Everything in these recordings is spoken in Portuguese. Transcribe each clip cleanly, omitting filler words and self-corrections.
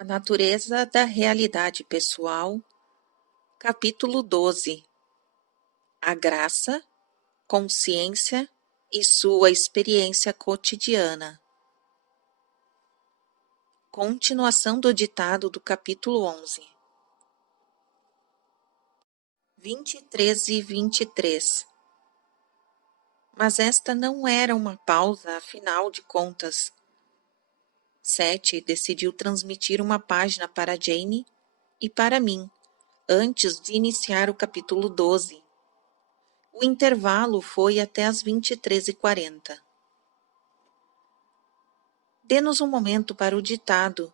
A natureza da realidade pessoal, capítulo 12. A graça, consciência e sua experiência cotidiana. Continuação do ditado do capítulo 11. 23 e 23. Mas esta não era uma pausa, afinal de contas. Seth decidiu transmitir uma página para Jane e para mim, antes de iniciar o capítulo 12. O intervalo foi até as 23h40. Dê-nos um momento para o ditado.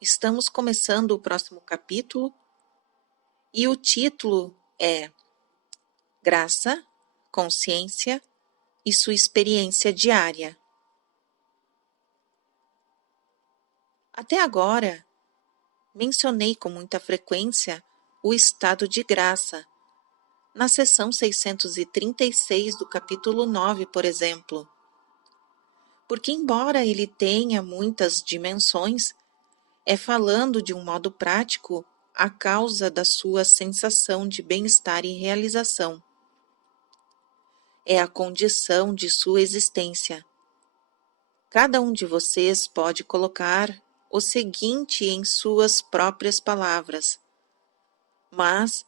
Estamos começando o próximo capítulo e o título é Graça, Consciência e sua experiência diária. Até agora, mencionei com muita frequência o estado de graça, na seção 636 do capítulo 9, por exemplo. Porque, embora ele tenha muitas dimensões, é falando de um modo prático a causa da sua sensação de bem-estar e realização. É a condição de sua existência. Cada um de vocês pode colocar o seguinte em suas próprias palavras, mas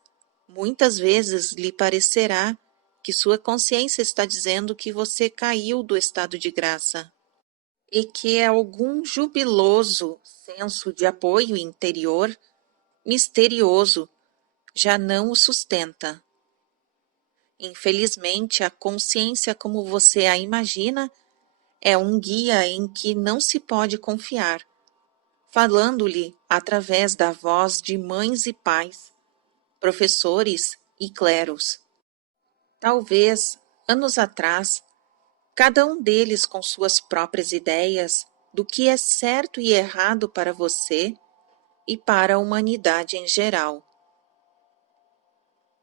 muitas vezes lhe parecerá que sua consciência está dizendo que você caiu do estado de graça e que algum jubiloso senso de apoio interior, misterioso, já não o sustenta. Infelizmente, a consciência como você a imagina é um guia em que não se pode confiar, falando-lhe através da voz de mães e pais, professores e cleros. Talvez, anos atrás, cada um deles com suas próprias ideias do que é certo e errado para você e para a humanidade em geral.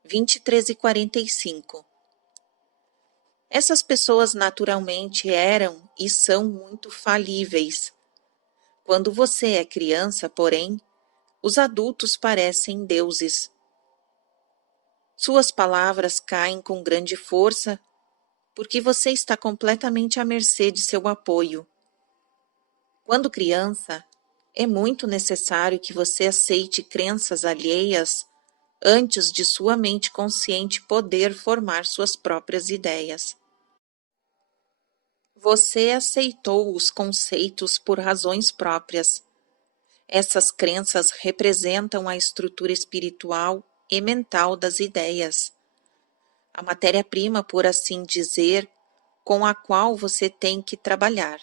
23h45. Essas pessoas naturalmente eram e são muito falíveis. Quando você é criança, porém, os adultos parecem deuses. Suas palavras caem com grande força, porque você está completamente à mercê de seu apoio. Quando criança, é muito necessário que você aceite crenças alheias antes de sua mente consciente poder formar suas próprias ideias. Você aceitou os conceitos por razões próprias. Essas crenças representam a estrutura espiritual e mental das ideias, a matéria-prima, por assim dizer, com a qual você tem que trabalhar.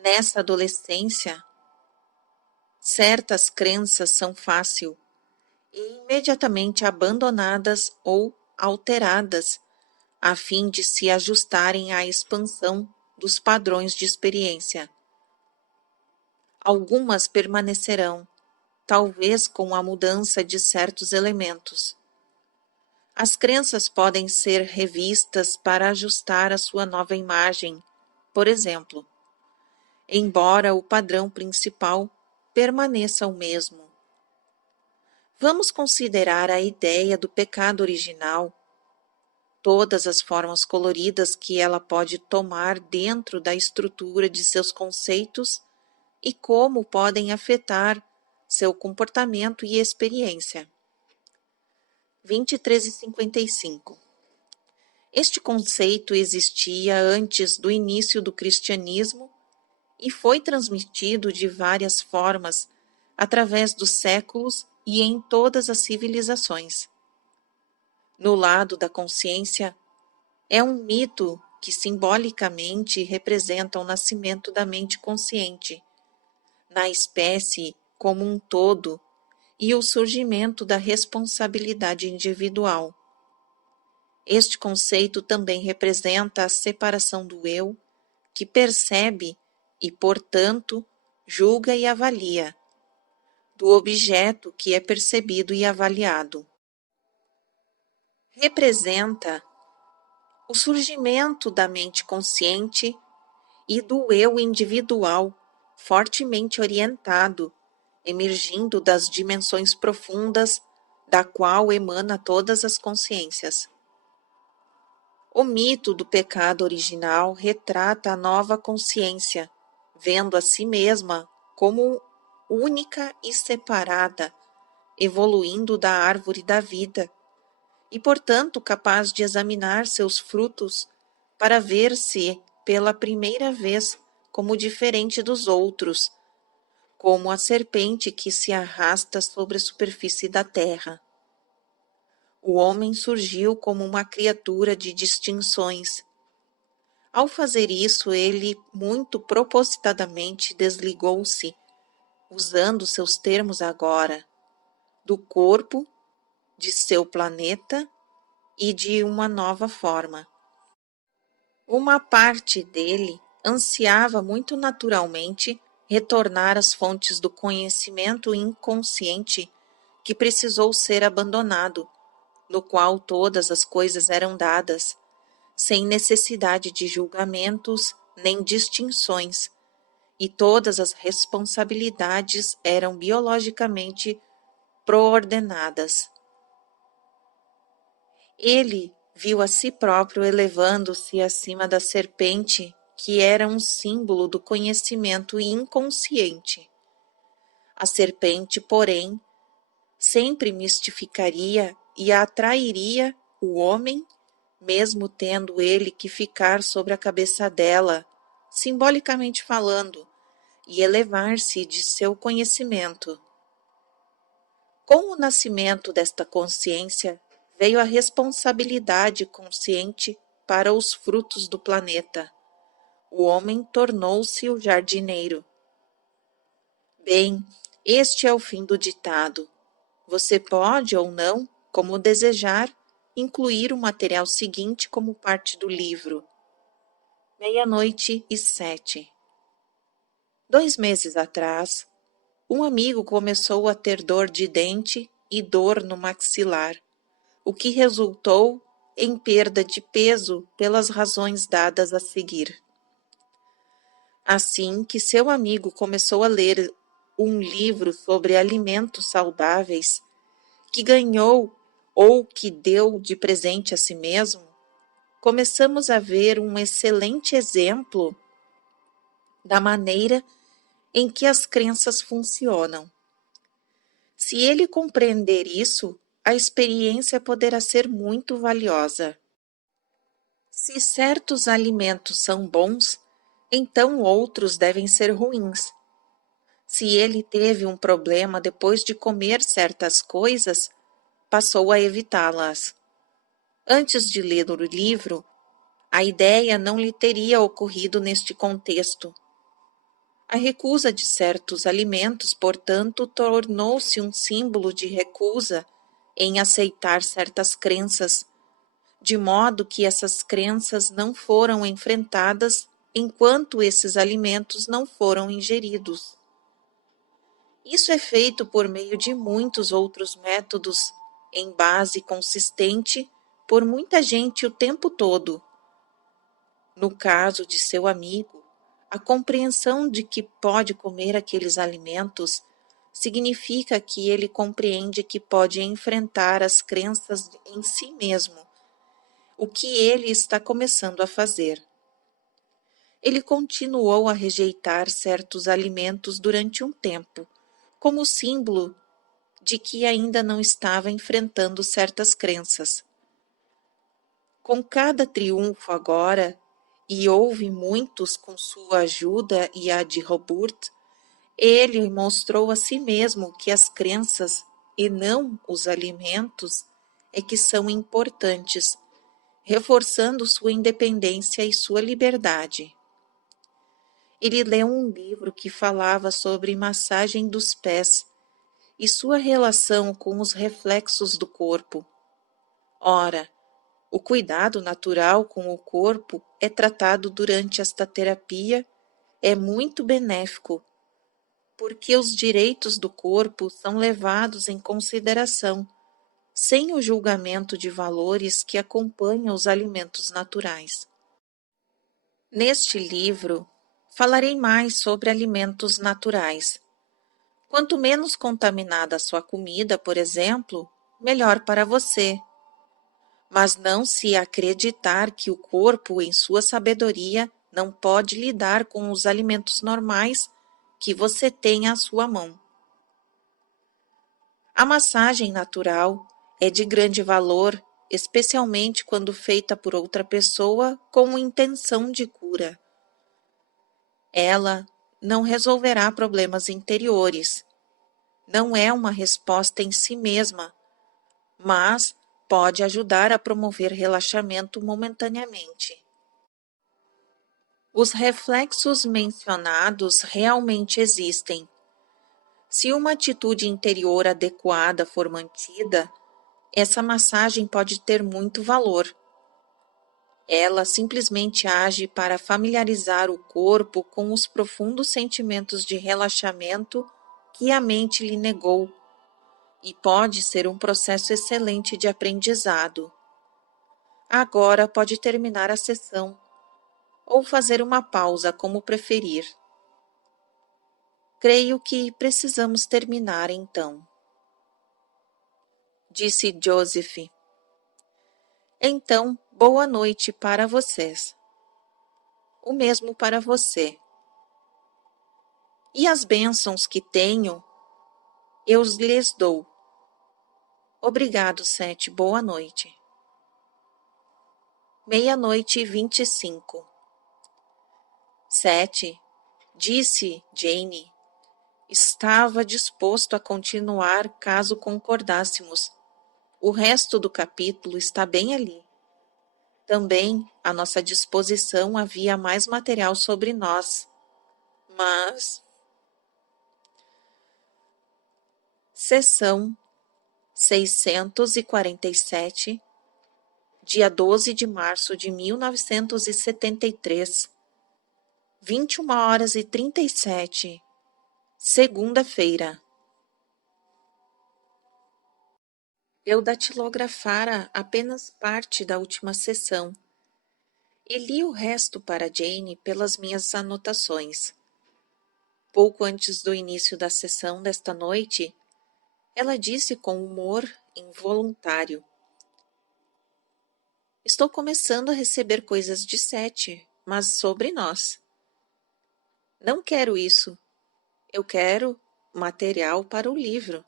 Nessa adolescência, certas crenças são fácil e imediatamente abandonadas ou alteradas, a fim de se ajustarem à expansão dos padrões de experiência. Algumas permanecerão, talvez com a mudança de certos elementos. As crenças podem ser revistas para ajustar a sua nova imagem, por exemplo, embora o padrão principal permaneça o mesmo. Vamos considerar a ideia do pecado original, todas as formas coloridas que ela pode tomar dentro da estrutura de seus conceitos e como podem afetar seu comportamento e experiência. 23h55. Este conceito existia antes do início do cristianismo e foi transmitido de várias formas através dos séculos e em todas as civilizações. No lado da consciência, é um mito que simbolicamente representa o nascimento da mente consciente, na espécie como um todo, e o surgimento da responsabilidade individual. Este conceito também representa a separação do eu, que percebe e, portanto, julga e avalia, do objeto que é percebido e avaliado. Representa o surgimento da mente consciente e do eu individual fortemente orientado, emergindo das dimensões profundas da qual emana todas as consciências. O mito do pecado original retrata a nova consciência, vendo a si mesma como única e separada, evoluindo da árvore da vida, e, portanto, capaz de examinar seus frutos para ver-se pela primeira vez como diferente dos outros, como a serpente que se arrasta sobre a superfície da terra. O homem surgiu como uma criatura de distinções. Ao fazer isso, ele muito propositadamente desligou-se, usando seus termos agora, do corpo, de seu planeta e de uma nova forma. Uma parte dele ansiava muito naturalmente retornar às fontes do conhecimento inconsciente que precisou ser abandonado, no qual todas as coisas eram dadas, sem necessidade de julgamentos nem distinções, e todas as responsabilidades eram biologicamente proordenadas. Ele viu a si próprio elevando-se acima da serpente, que era um símbolo do conhecimento inconsciente. A serpente, porém, sempre mistificaria e atrairia o homem, mesmo tendo ele que ficar sobre a cabeça dela, simbolicamente falando, e elevar-se de seu conhecimento. Com o nascimento desta consciência, veio a responsabilidade consciente para os frutos do planeta. O homem tornou-se o jardineiro. Bem, este é o fim do ditado. Você pode ou não, como desejar, incluir o material seguinte como parte do livro. 00:07. 2 meses atrás, um amigo começou a ter dor de dente e dor no maxilar, o que resultou em perda de peso pelas razões dadas a seguir. Assim que seu amigo começou a ler um livro sobre alimentos saudáveis, que ganhou ou que deu de presente a si mesmo, começamos a ver um excelente exemplo da maneira em que as crenças funcionam. Se ele compreender isso, a experiência poderá ser muito valiosa. Se certos alimentos são bons, então outros devem ser ruins. Se ele teve um problema depois de comer certas coisas, passou a evitá-las. Antes de ler o livro, a ideia não lhe teria ocorrido neste contexto. A recusa de certos alimentos, portanto, tornou-se um símbolo de recusa em aceitar certas crenças, de modo que essas crenças não foram enfrentadas enquanto esses alimentos não foram ingeridos. Isso é feito por meio de muitos outros métodos, em base consistente, por muita gente o tempo todo. No caso de seu amigo, a compreensão de que pode comer aqueles alimentos significa que ele compreende que pode enfrentar as crenças em si mesmo, o que ele está começando a fazer. Ele continuou a rejeitar certos alimentos durante um tempo, como símbolo de que ainda não estava enfrentando certas crenças. Com cada triunfo agora, e houve muitos com sua ajuda e a de Robert, ele mostrou a si mesmo que as crenças, e não os alimentos, é que são importantes, reforçando sua independência e sua liberdade. Ele leu um livro que falava sobre massagem dos pés e sua relação com os reflexos do corpo. Ora, o cuidado natural com o corpo é tratado durante esta terapia, é muito benéfico, porque os direitos do corpo são levados em consideração, sem o julgamento de valores que acompanham os alimentos naturais. Neste livro, falarei mais sobre alimentos naturais. Quanto menos contaminada a sua comida, por exemplo, melhor para você. Mas não se acreditar que o corpo, em sua sabedoria, não pode lidar com os alimentos normais que você tem à sua mão. A massagem natural é de grande valor, especialmente quando feita por outra pessoa com intenção de cura. Ela não resolverá problemas interiores. Não é uma resposta em si mesma, mas pode ajudar a promover relaxamento momentaneamente. Os reflexos mencionados realmente existem. Se uma atitude interior adequada for mantida, essa massagem pode ter muito valor. Ela simplesmente age para familiarizar o corpo com os profundos sentimentos de relaxamento que a mente lhe negou, e pode ser um processo excelente de aprendizado. Agora pode terminar a sessão, ou fazer uma pausa, como preferir. Creio que precisamos terminar então, disse Joseph. Então, boa noite para vocês. O mesmo para você. E as bênçãos que tenho, eu lhes dou. Obrigado, Sete. Boa noite. 00:25. Sete, disse Jane, estava disposto a continuar caso concordássemos. O resto do capítulo está bem ali. Também, à nossa disposição, havia mais material sobre nós. Mas... Seção 647, dia 12 de março de 1973, 21h37, segunda-feira. Eu datilografara apenas parte da última sessão e li o resto para Jane pelas minhas anotações. Pouco antes do início da sessão desta noite, ela disse com humor involuntário: estou começando a receber coisas de Sete, mas sobre nós. Não quero isso. Eu quero material para o livro.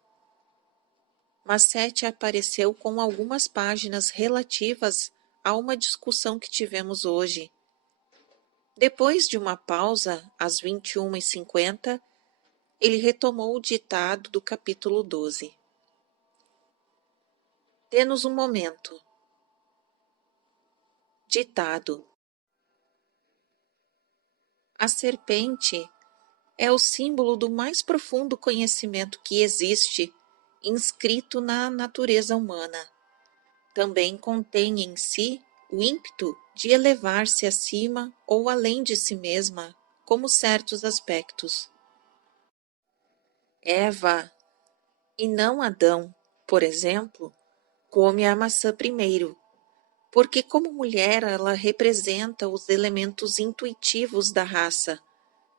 Mas Sete apareceu com algumas páginas relativas a uma discussão que tivemos hoje. Depois de uma pausa, às 21h50, ele retomou o ditado do capítulo 12. Dê-nos um momento. Ditado. A serpente é o símbolo do mais profundo conhecimento que existe, inscrito na natureza humana. Também contém em si o ímpeto de elevar-se acima ou além de si mesma, como certos aspectos. Eva, e não Adão, por exemplo, come a maçã primeiro, porque como mulher ela representa os elementos intuitivos da raça,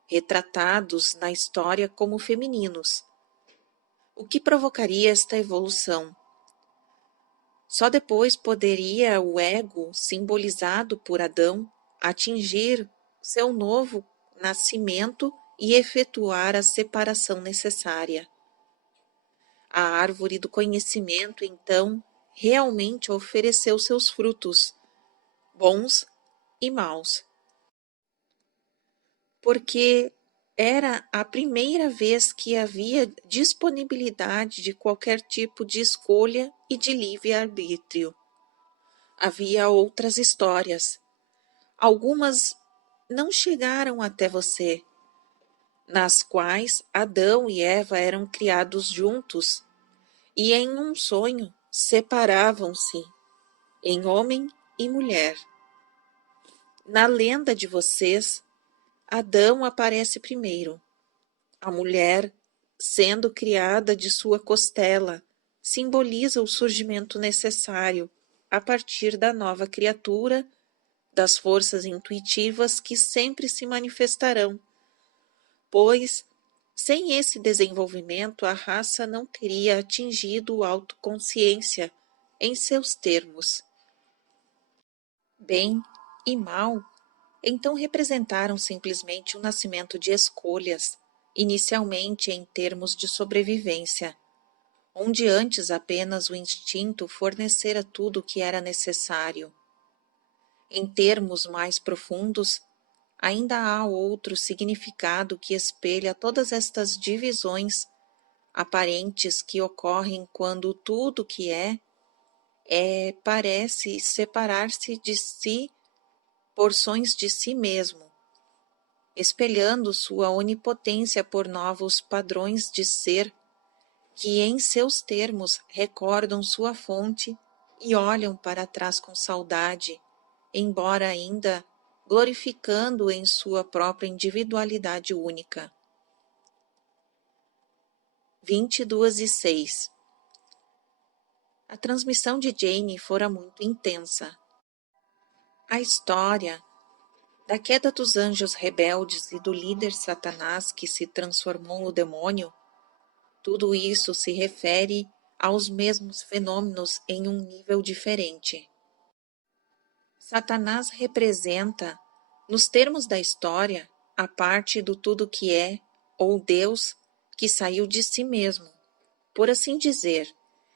retratados na história como femininos. O que provocaria esta evolução? Só depois poderia o ego, simbolizado por Adão, atingir seu novo nascimento e efetuar a separação necessária. A árvore do conhecimento, então, realmente ofereceu seus frutos, bons e maus. Porque era a primeira vez que havia disponibilidade de qualquer tipo de escolha e de livre-arbítrio. Havia outras histórias. Algumas não chegaram até você, nas quais Adão e Eva eram criados juntos e em um sonho separavam-se em homem e mulher. Na lenda de vocês, Adão aparece primeiro. A mulher, sendo criada de sua costela, simboliza o surgimento necessário a partir da nova criatura, das forças intuitivas que sempre se manifestarão, pois, sem esse desenvolvimento, a raça não teria atingido autoconsciência em seus termos. Bem e mal, então representaram simplesmente o nascimento de escolhas, inicialmente em termos de sobrevivência, onde antes apenas o instinto fornecera tudo o que era necessário. Em termos mais profundos, ainda há outro significado que espelha todas estas divisões aparentes que ocorrem quando tudo que parece separar-se de si, porções de si mesmo, espelhando sua onipotência por novos padrões de ser que em seus termos recordam sua fonte e olham para trás com saudade, embora ainda glorificando em sua própria individualidade única. 22:6. A transmissão de Jane fora muito intensa. A história da queda dos anjos rebeldes e do líder Satanás que se transformou no demônio, tudo isso se refere aos mesmos fenômenos em um nível diferente. Satanás representa, nos termos da história, a parte do tudo que é, ou Deus, que saiu de si mesmo, por assim dizer,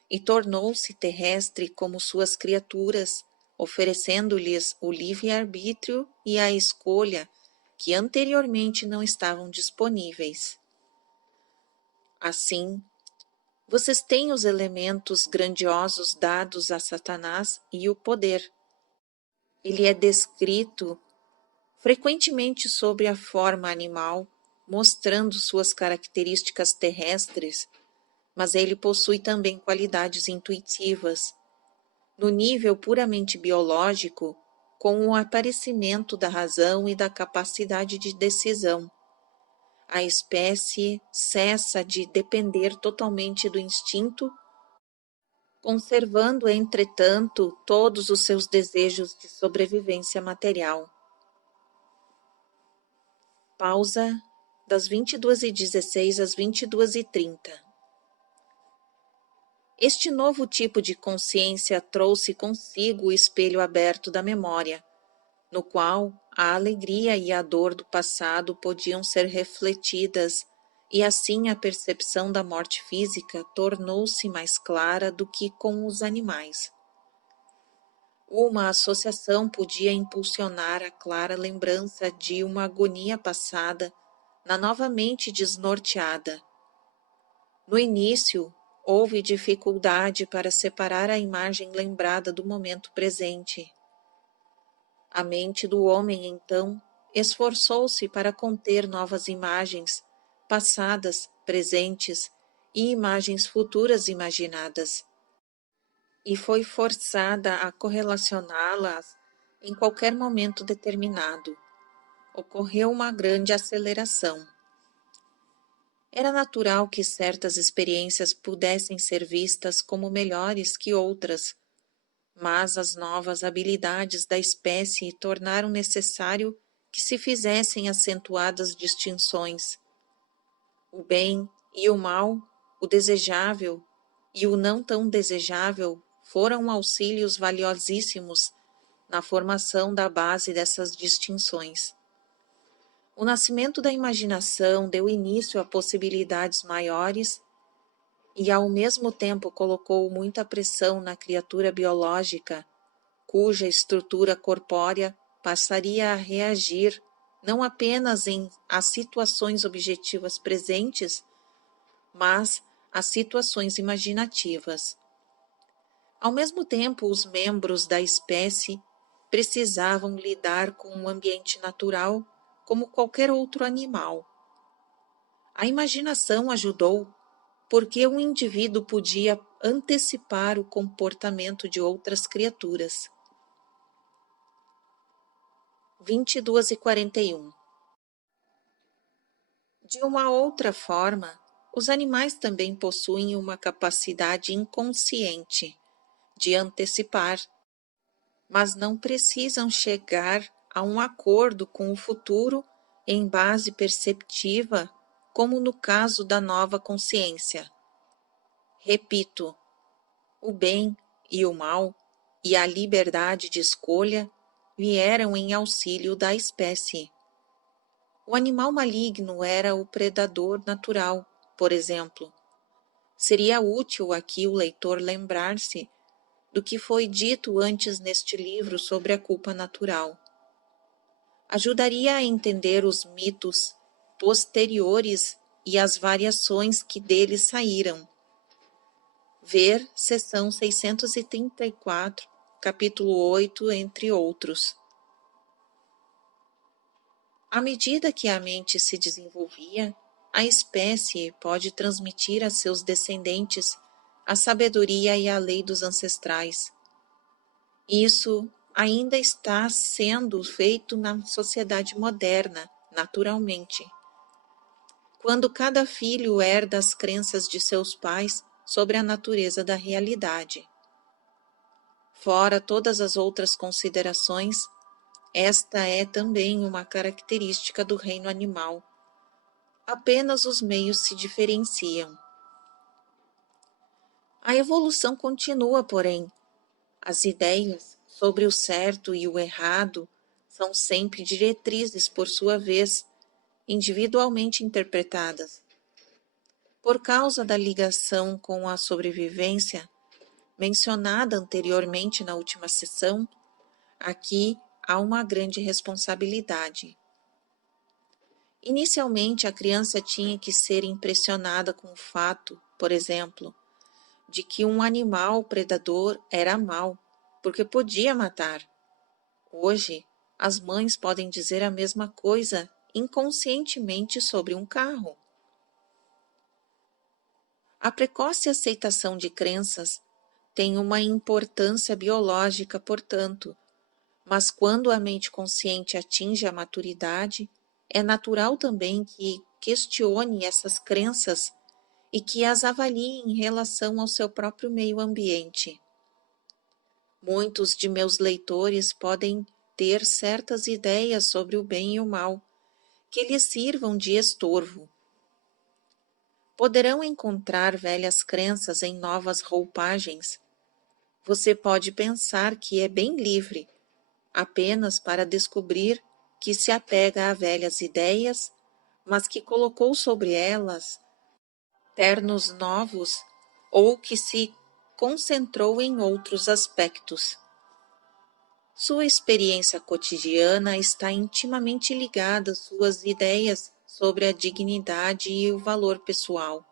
e tornou-se terrestre como suas criaturas, oferecendo-lhes o livre-arbítrio e a escolha que anteriormente não estavam disponíveis. Assim, vocês têm os elementos grandiosos dados a Satanás e o poder. Ele é descrito frequentemente sob a forma animal, mostrando suas características terrestres, mas ele possui também qualidades intuitivas. No nível puramente biológico, com o aparecimento da razão e da capacidade de decisão, a espécie cessa de depender totalmente do instinto, conservando, entretanto, todos os seus desejos de sobrevivência material. Pausa das 22:16 às 22:30. Este novo tipo de consciência trouxe consigo o espelho aberto da memória, no qual a alegria e a dor do passado podiam ser refletidas, e assim a percepção da morte física tornou-se mais clara do que com os animais. Uma associação podia impulsionar a clara lembrança de uma agonia passada na nova mente desnorteada. No início, houve dificuldade para separar a imagem lembrada do momento presente. A mente do homem, então, esforçou-se para conter novas imagens, passadas, presentes e imagens futuras imaginadas, e foi forçada a correlacioná-las em qualquer momento determinado. Ocorreu uma grande aceleração. Era natural que certas experiências pudessem ser vistas como melhores que outras, mas as novas habilidades da espécie tornaram necessário que se fizessem acentuadas distinções. O bem e o mal, o desejável e o não tão desejável foram auxílios valiosíssimos na formação da base dessas distinções. O nascimento da imaginação deu início a possibilidades maiores e, ao mesmo tempo, colocou muita pressão na criatura biológica, cuja estrutura corpórea passaria a reagir não apenas às situações objetivas presentes, mas às situações imaginativas. Ao mesmo tempo, os membros da espécie precisavam lidar com um ambiente natural como qualquer outro animal. A imaginação ajudou porque um indivíduo podia antecipar o comportamento de outras criaturas. 22:41. De uma outra forma, os animais também possuem uma capacidade inconsciente de antecipar, mas não precisam chegar a um acordo com o futuro em base perceptiva, como no caso da nova consciência. Repito, o bem e o mal e a liberdade de escolha vieram em auxílio da espécie. O animal maligno era o predador natural, por exemplo. Seria útil aqui o leitor lembrar-se do que foi dito antes neste livro sobre a culpa natural. Ajudaria a entender os mitos posteriores e as variações que deles saíram. Ver seção 634, capítulo 8, entre outros. À medida que a mente se desenvolvia, a espécie pode transmitir a seus descendentes a sabedoria e a lei dos ancestrais. Isso ainda está sendo feito na sociedade moderna, naturalmente. Quando cada filho herda as crenças de seus pais sobre a natureza da realidade. Fora todas as outras considerações, esta é também uma característica do reino animal. Apenas os meios se diferenciam. A evolução continua, porém. As ideias sobre o certo e o errado são sempre diretrizes, por sua vez, individualmente interpretadas. Por causa da ligação com a sobrevivência, mencionada anteriormente na última sessão, aqui há uma grande responsabilidade. Inicialmente, a criança tinha que ser impressionada com o fato, por exemplo, de que um animal predador era mau, porque podia matar. Hoje, as mães podem dizer a mesma coisa inconscientemente sobre um carro. A precoce aceitação de crenças tem uma importância biológica, portanto, mas quando a mente consciente atinge a maturidade, é natural também que questione essas crenças e que as avalie em relação ao seu próprio meio ambiente. Muitos de meus leitores podem ter certas ideias sobre o bem e o mal, que lhes sirvam de estorvo. Poderão encontrar velhas crenças em novas roupagens. Você pode pensar que é bem livre, apenas para descobrir que se apega a velhas ideias, mas que colocou sobre elas ternos novos ou que se concentrou em outros aspectos. Sua experiência cotidiana está intimamente ligada às suas ideias sobre a dignidade e o valor pessoal.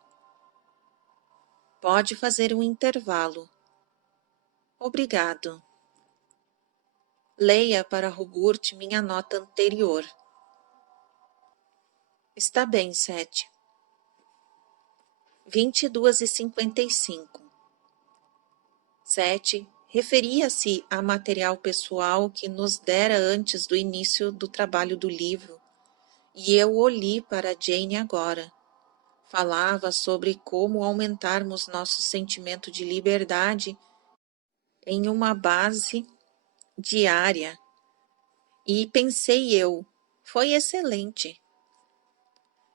Pode fazer um intervalo. Obrigado. Leia para Roburt minha nota anterior. Está bem, 7. 22h55. 7. Referia-se a material pessoal que nos dera antes do início do trabalho do livro, e eu o li para Jane agora. Falava sobre como aumentarmos nosso sentimento de liberdade em uma base diária. E pensei eu, foi excelente.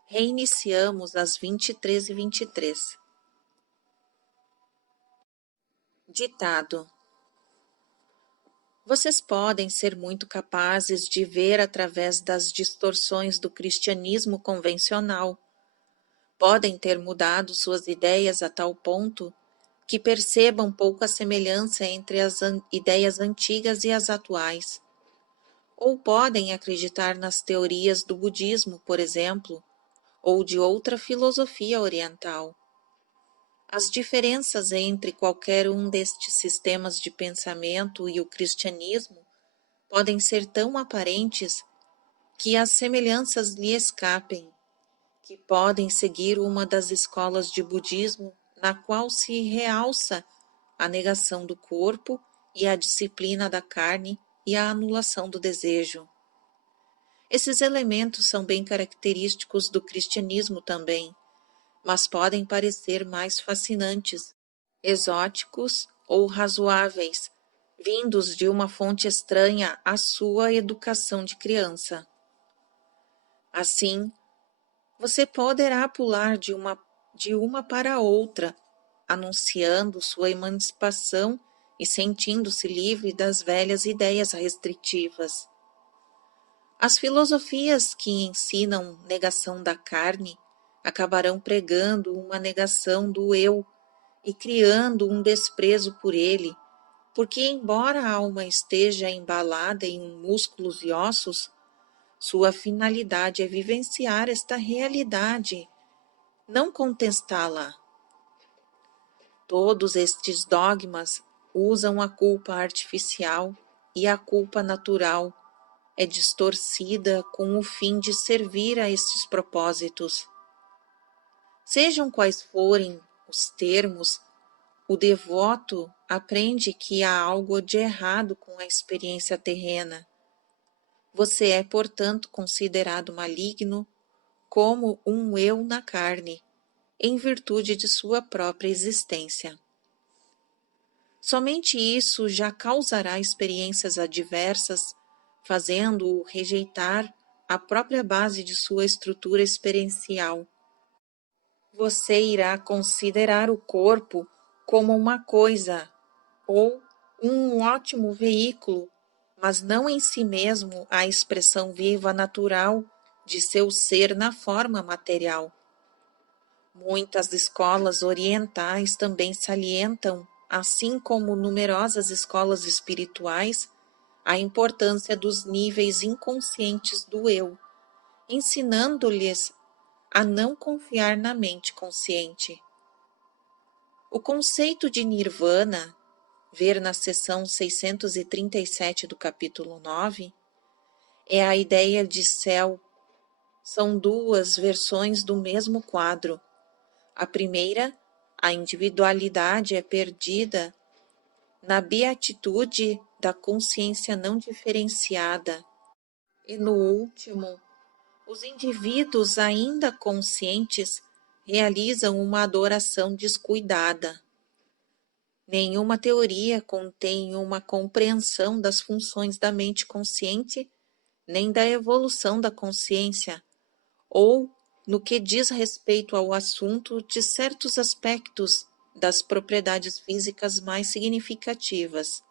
Reiniciamos às 23h23. Ditado. Vocês podem ser muito capazes de ver através das distorções do cristianismo convencional. Podem ter mudado suas ideias a tal ponto que percebam pouca semelhança entre as ideias antigas e as atuais. Ou podem acreditar nas teorias do budismo, por exemplo, ou de outra filosofia oriental. As diferenças entre qualquer um destes sistemas de pensamento e o cristianismo podem ser tão aparentes que as semelhanças lhe escapem, que podem seguir uma das escolas de budismo na qual se realça a negação do corpo e a disciplina da carne e a anulação do desejo. Esses elementos são bem característicos do cristianismo também, mas podem parecer mais fascinantes, exóticos ou razoáveis vindos de uma fonte estranha à sua educação de criança. Assim, você poderá pular de uma para outra, anunciando sua emancipação e sentindo-se livre das velhas ideias restritivas. As filosofias que ensinam negação da carne acabarão pregando uma negação do eu e criando um desprezo por ele, porque, embora a alma esteja embalada em músculos e ossos, sua finalidade é vivenciar esta realidade, não contestá-la. Todos estes dogmas usam a culpa artificial e a culpa natural é distorcida com o fim de servir a estes propósitos. Sejam quais forem os termos, o devoto aprende que há algo de errado com a experiência terrena. Você é, portanto, considerado maligno como um eu na carne, em virtude de sua própria existência. Somente isso já causará experiências adversas, fazendo-o rejeitar a própria base de sua estrutura experiencial. Você irá considerar o corpo como uma coisa ou um ótimo veículo, mas não em si mesmo a expressão viva natural de seu ser na forma material. Muitas escolas orientais também salientam, assim como numerosas escolas espirituais, a importância dos níveis inconscientes do eu, ensinando-lhes a não confiar na mente consciente. O conceito de nirvana, ver na seção 637 do capítulo 9, é a ideia de céu. São duas versões do mesmo quadro. A primeira, a individualidade é perdida na beatitude da consciência não diferenciada. E no último, os indivíduos ainda conscientes realizam uma adoração descuidada. Nenhuma teoria contém uma compreensão das funções da mente consciente, nem da evolução da consciência, ou no que diz respeito ao assunto de certos aspectos das propriedades físicas mais significativas.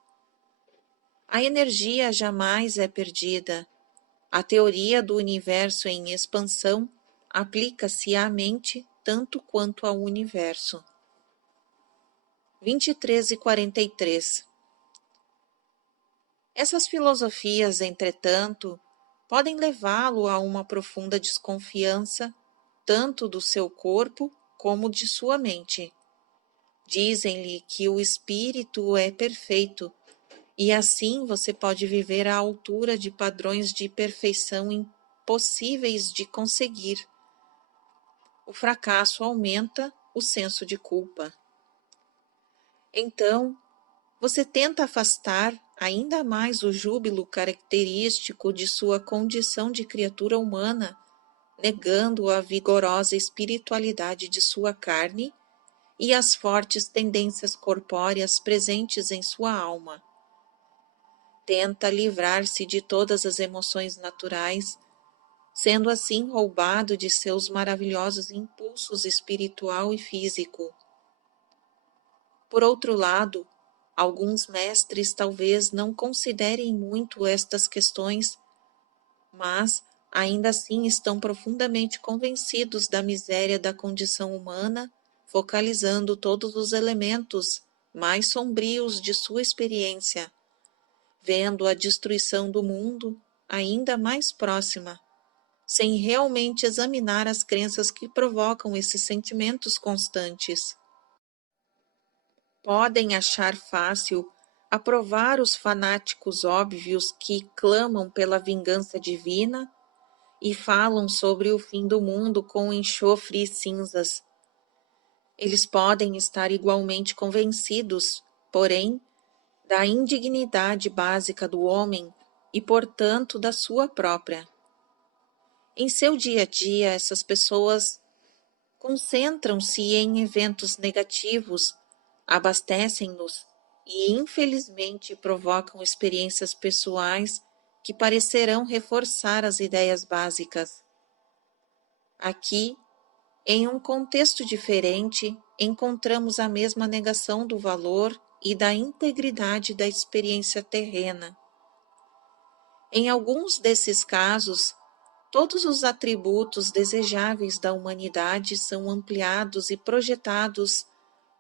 A energia jamais é perdida. A teoria do universo em expansão aplica-se à mente tanto quanto ao universo. 23 e 43. Essas filosofias, entretanto, podem levá-lo a uma profunda desconfiança tanto do seu corpo como de sua mente. Dizem-lhe que o espírito é perfeito, e assim você pode viver à altura de padrões de perfeição impossíveis de conseguir. O fracasso aumenta o senso de culpa. Então, você tenta afastar ainda mais o júbilo característico de sua condição de criatura humana, negando a vigorosa espiritualidade de sua carne e as fortes tendências corpóreas presentes em sua alma. Tenta livrar-se de todas as emoções naturais, sendo assim roubado de seus maravilhosos impulsos espiritual e físico. Por outro lado, alguns mestres talvez não considerem muito estas questões, mas ainda assim estão profundamente convencidos da miséria da condição humana, focalizando todos os elementos mais sombrios de sua experiência, vendo a destruição do mundo ainda mais próxima, sem realmente examinar as crenças que provocam esses sentimentos constantes. Podem achar fácil aprovar os fanáticos óbvios que clamam pela vingança divina e falam sobre o fim do mundo com enxofre e cinzas. Eles podem estar igualmente convencidos, porém, da indignidade básica do homem e, portanto, da sua própria. Em seu dia a dia, essas pessoas concentram-se em eventos negativos, abastecem-nos e infelizmente provocam experiências pessoais que parecerão reforçar as ideias básicas. Aqui, em um contexto diferente, encontramos a mesma negação do valor e da integridade da experiência terrena. Em alguns desses casos, todos os atributos desejáveis da humanidade são ampliados e projetados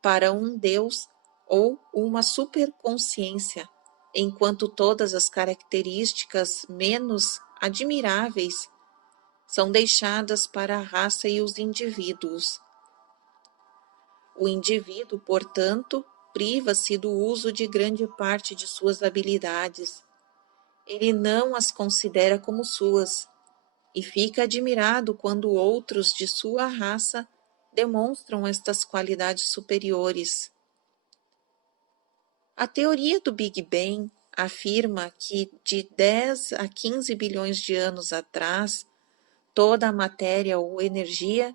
para um Deus ou uma superconsciência, enquanto todas as características menos admiráveis são deixadas para a raça e os indivíduos. O indivíduo, portanto, priva-se do uso de grande parte de suas habilidades. Ele não as considera como suas e fica admirado quando outros de sua raça demonstram estas qualidades superiores. A teoria do Big Bang afirma que de 10 a 15 bilhões de anos atrás, toda a matéria ou energia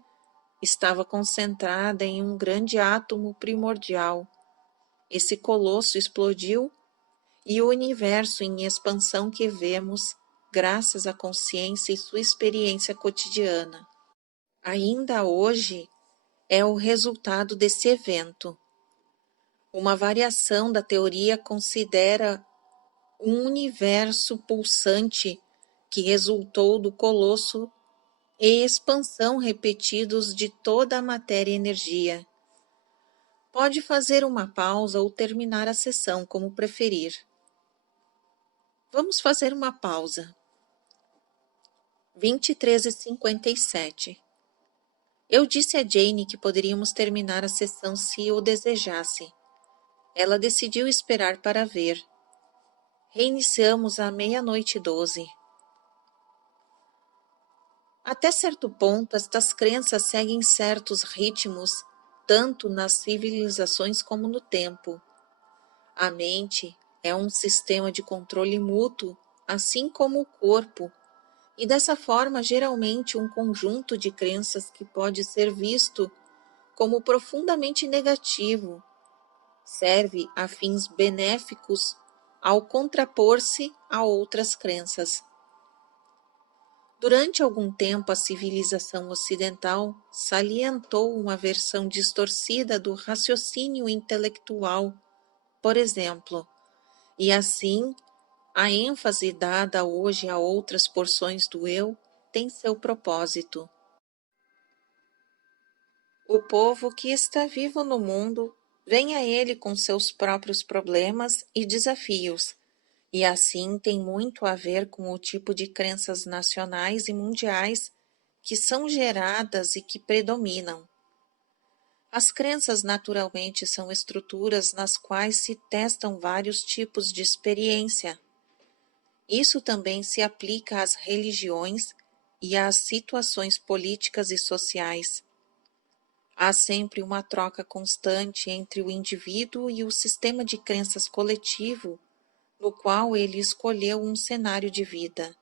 estava concentrada em um grande átomo primordial. Esse colosso explodiu e o universo em expansão que vemos, graças à consciência e sua experiência cotidiana, ainda hoje é o resultado desse evento. Uma variação da teoria considera um universo pulsante que resultou do colosso e expansão repetidos de toda a matéria e energia. Pode fazer uma pausa ou terminar a sessão, como preferir. Vamos fazer uma pausa. 23h57. Eu disse a Jane que poderíamos terminar a sessão se o desejasse. Ela decidiu esperar para ver. Reiniciamos à 00h12. Até certo ponto, estas crenças seguem certos ritmos, tanto nas civilizações como no tempo. A mente é um sistema de controle mútuo, assim como o corpo, e dessa forma, geralmente, um conjunto de crenças que pode ser visto como profundamente negativo, serve a fins benéficos ao contrapor-se a outras crenças. Durante algum tempo, a civilização ocidental salientou uma versão distorcida do raciocínio intelectual, por exemplo, e assim a ênfase dada hoje a outras porções do eu tem seu propósito. O povo que está vivo no mundo vem a ele com seus próprios problemas e desafios, e assim tem muito a ver com o tipo de crenças nacionais e mundiais que são geradas e que predominam. As crenças naturalmente são estruturas nas quais se testam vários tipos de experiência. Isso também se aplica às religiões e às situações políticas e sociais. Há sempre uma troca constante entre o indivíduo e o sistema de crenças coletivo no qual ele escolheu um cenário de vida.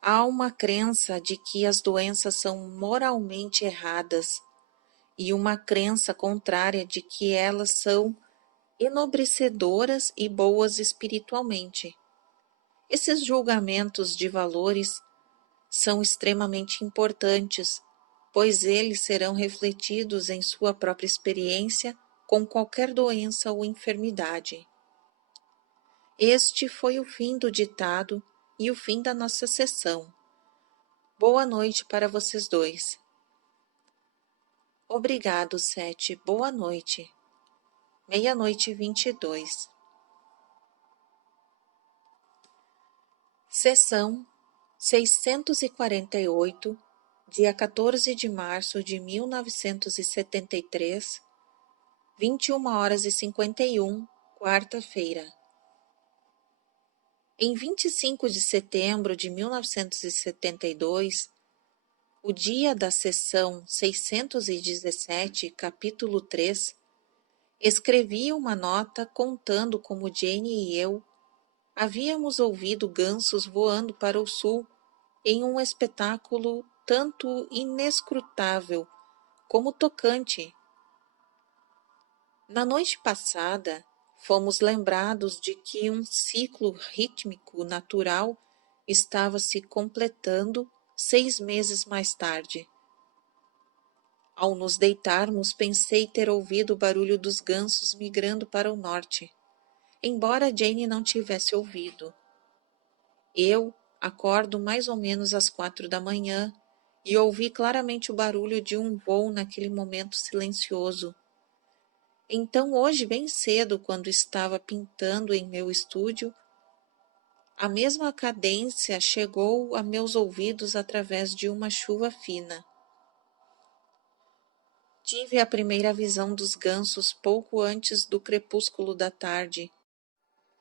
Há uma crença de que as doenças são moralmente erradas e uma crença contrária de que elas são enobrecedoras e boas espiritualmente. Esses julgamentos de valores são extremamente importantes, pois eles serão refletidos em sua própria experiência com qualquer doença ou enfermidade. Este foi o fim do ditado e o fim da nossa sessão. Boa noite para vocês dois. Obrigado, Sete. Boa noite. 00h22. Sessão 648, dia 14 de março de 1973, 21h51, quarta-feira. Em 25 de setembro de 1972, o dia da sessão 617, capítulo 3, escrevi uma nota contando como Jane e eu havíamos ouvido gansos voando para o sul em um espetáculo tanto inescrutável como tocante. Na noite passada, fomos lembrados de que um ciclo rítmico natural estava se completando 6 meses mais tarde. Ao nos deitarmos, pensei ter ouvido o barulho dos gansos migrando para o norte, embora Jane não tivesse ouvido. Eu acordo mais ou menos às 4 da manhã e ouvi claramente o barulho de um voo naquele momento silencioso. Então, hoje, bem cedo, quando estava pintando em meu estúdio, a mesma cadência chegou a meus ouvidos através de uma chuva fina. Tive a primeira visão dos gansos pouco antes do crepúsculo da tarde.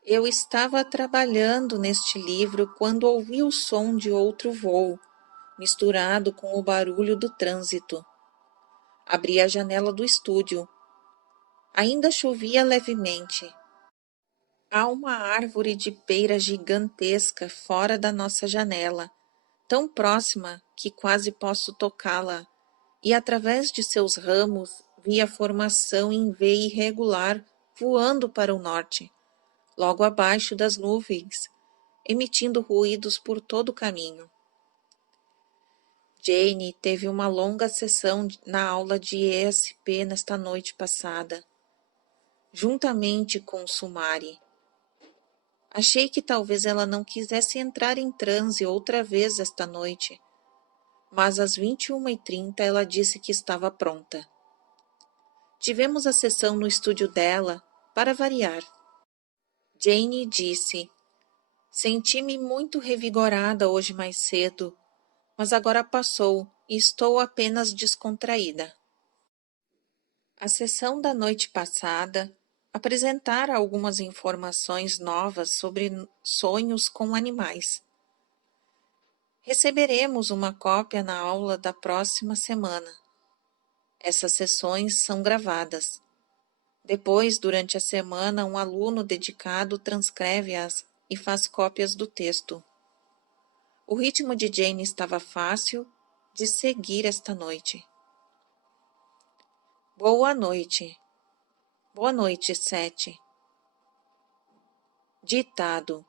Eu estava trabalhando neste livro quando ouvi o som de outro voo, misturado com o barulho do trânsito. Abri a janela do estúdio. Ainda chovia levemente. Há uma árvore de pera gigantesca fora da nossa janela, tão próxima que quase posso tocá-la, e através de seus ramos vi a formação em V irregular voando para o norte, logo abaixo das nuvens, emitindo ruídos por todo o caminho. Jane teve uma longa sessão na aula de ESP nesta noite passada, juntamente com Sumari. Achei que talvez ela não quisesse entrar em transe outra vez esta noite, mas às 21h30 ela disse que estava pronta. Tivemos a sessão no estúdio dela, para variar. Jane disse: senti-me muito revigorada hoje mais cedo, mas agora passou e estou apenas descontraída. A sessão da noite passada apresentara algumas informações novas sobre sonhos com animais. Receberemos uma cópia na aula da próxima semana. Essas sessões são gravadas. Depois, durante a semana, um aluno dedicado transcreve-as e faz cópias do texto. O ritmo de Jane estava fácil de seguir esta noite. Boa noite. Boa noite, Sete. Ditado.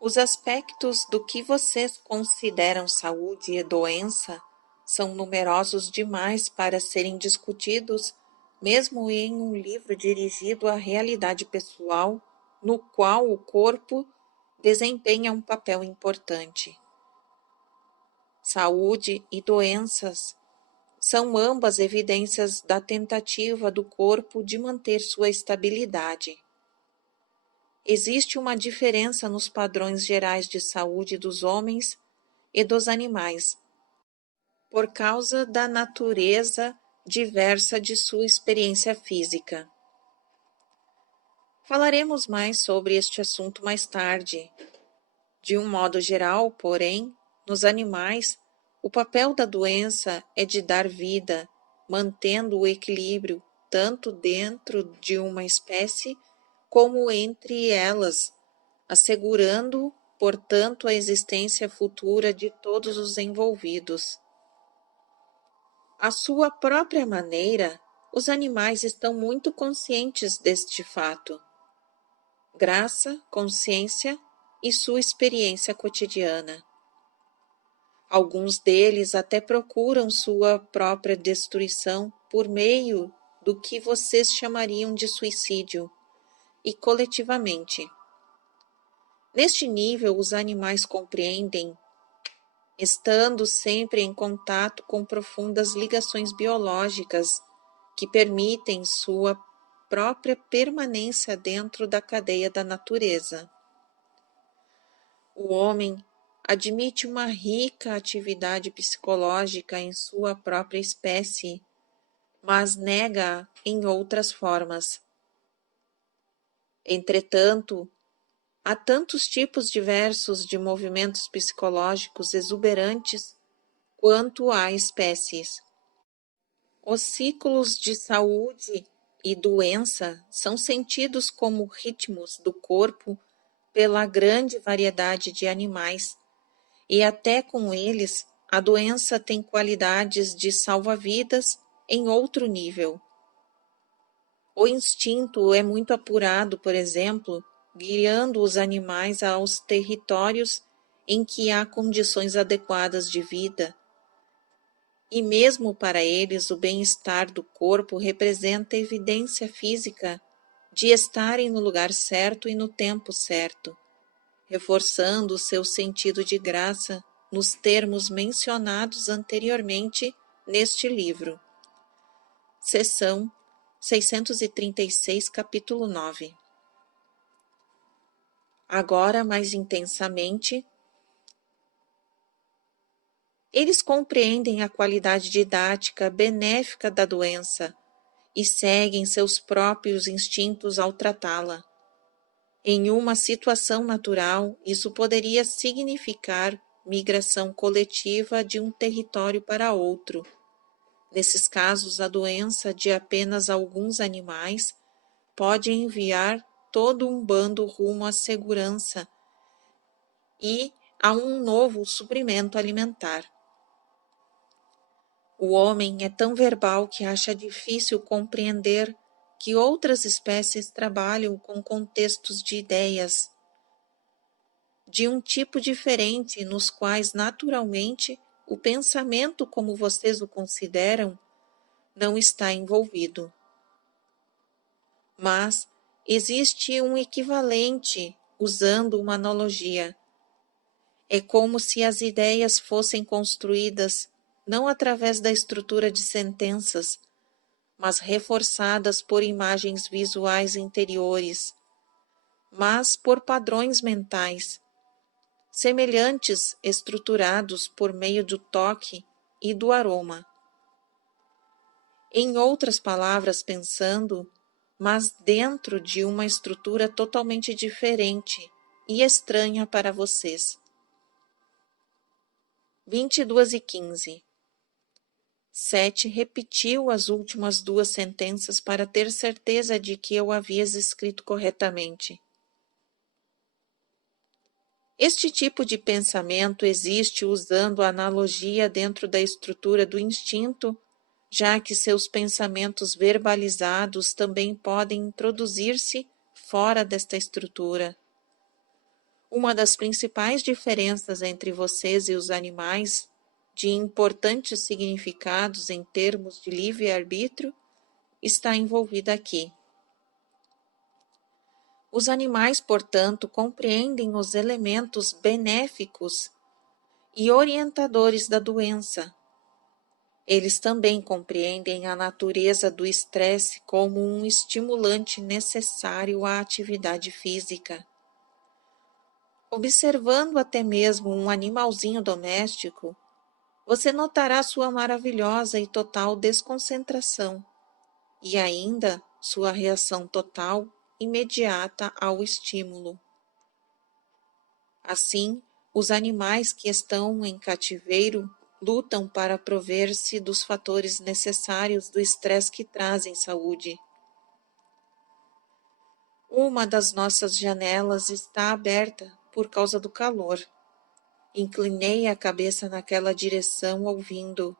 Os aspectos do que vocês consideram saúde e doença são numerosos demais para serem discutidos, mesmo em um livro dirigido à realidade pessoal, no qual o corpo desempenha um papel importante. Saúde e doenças são ambas evidências da tentativa do corpo de manter sua estabilidade. Existe uma diferença nos padrões gerais de saúde dos homens e dos animais, por causa da natureza diversa de sua experiência física. Falaremos mais sobre este assunto mais tarde. De um modo geral, porém, nos animais, o papel da doença é de dar vida, mantendo o equilíbrio tanto dentro de uma espécie como entre elas, assegurando, portanto, a existência futura de todos os envolvidos. À sua própria maneira, os animais estão muito conscientes deste fato. Graça, consciência e sua experiência cotidiana. Alguns deles até procuram sua própria destruição por meio do que vocês chamariam de suicídio, e coletivamente. Neste nível, os animais compreendem, estando sempre em contato com profundas ligações biológicas que permitem sua própria permanência dentro da cadeia da natureza. O homem admite uma rica atividade psicológica em sua própria espécie, mas nega-a em outras formas. Entretanto, há tantos tipos diversos de movimentos psicológicos exuberantes quanto há espécies. Os ciclos de saúde e doença são sentidos como ritmos do corpo pela grande variedade de animais, e até com eles a doença tem qualidades de salva-vidas em outro nível. O instinto é muito apurado, por exemplo, guiando os animais aos territórios em que há condições adequadas de vida, e mesmo para eles o bem-estar do corpo representa evidência física de estarem no lugar certo e no tempo certo, reforçando o seu sentido de graça nos termos mencionados anteriormente neste livro. Seção 636, capítulo 9. Agora, mais intensamente, eles compreendem a qualidade didática benéfica da doença e seguem seus próprios instintos ao tratá-la. Em uma situação natural, isso poderia significar migração coletiva de um território para outro. Nesses casos, a doença de apenas alguns animais pode enviar todo um bando rumo à segurança e a um novo suprimento alimentar. O homem é tão verbal que acha difícil compreender que outras espécies trabalham com contextos de ideias de um tipo diferente, nos quais, naturalmente, o pensamento como vocês o consideram não está envolvido. Mas existe um equivalente usando uma analogia. É como se as ideias fossem construídas não através da estrutura de sentenças, mas reforçadas por imagens visuais interiores, mas por padrões mentais, semelhantes estruturados por meio do toque e do aroma. Em outras palavras, pensando, mas dentro de uma estrutura totalmente diferente e estranha para vocês. 22:15. Sete repetiu as últimas duas sentenças para ter certeza de que eu havia escrito corretamente. Este tipo de pensamento existe usando a analogia dentro da estrutura do instinto, já que seus pensamentos verbalizados também podem introduzir-se fora desta estrutura. Uma das principais diferenças entre vocês e os animais, de importantes significados em termos de livre-arbítrio, está envolvida aqui. Os animais, portanto, compreendem os elementos benéficos e orientadores da doença. Eles também compreendem a natureza do estresse como um estimulante necessário à atividade física. Observando até mesmo um animalzinho doméstico, você notará sua maravilhosa e total desconcentração e ainda sua reação total imediata ao estímulo. Assim, os animais que estão em cativeiro lutam para prover-se dos fatores necessários do estresse que trazem saúde. Uma das nossas janelas está aberta por causa do calor. Inclinei a cabeça naquela direção, ouvindo.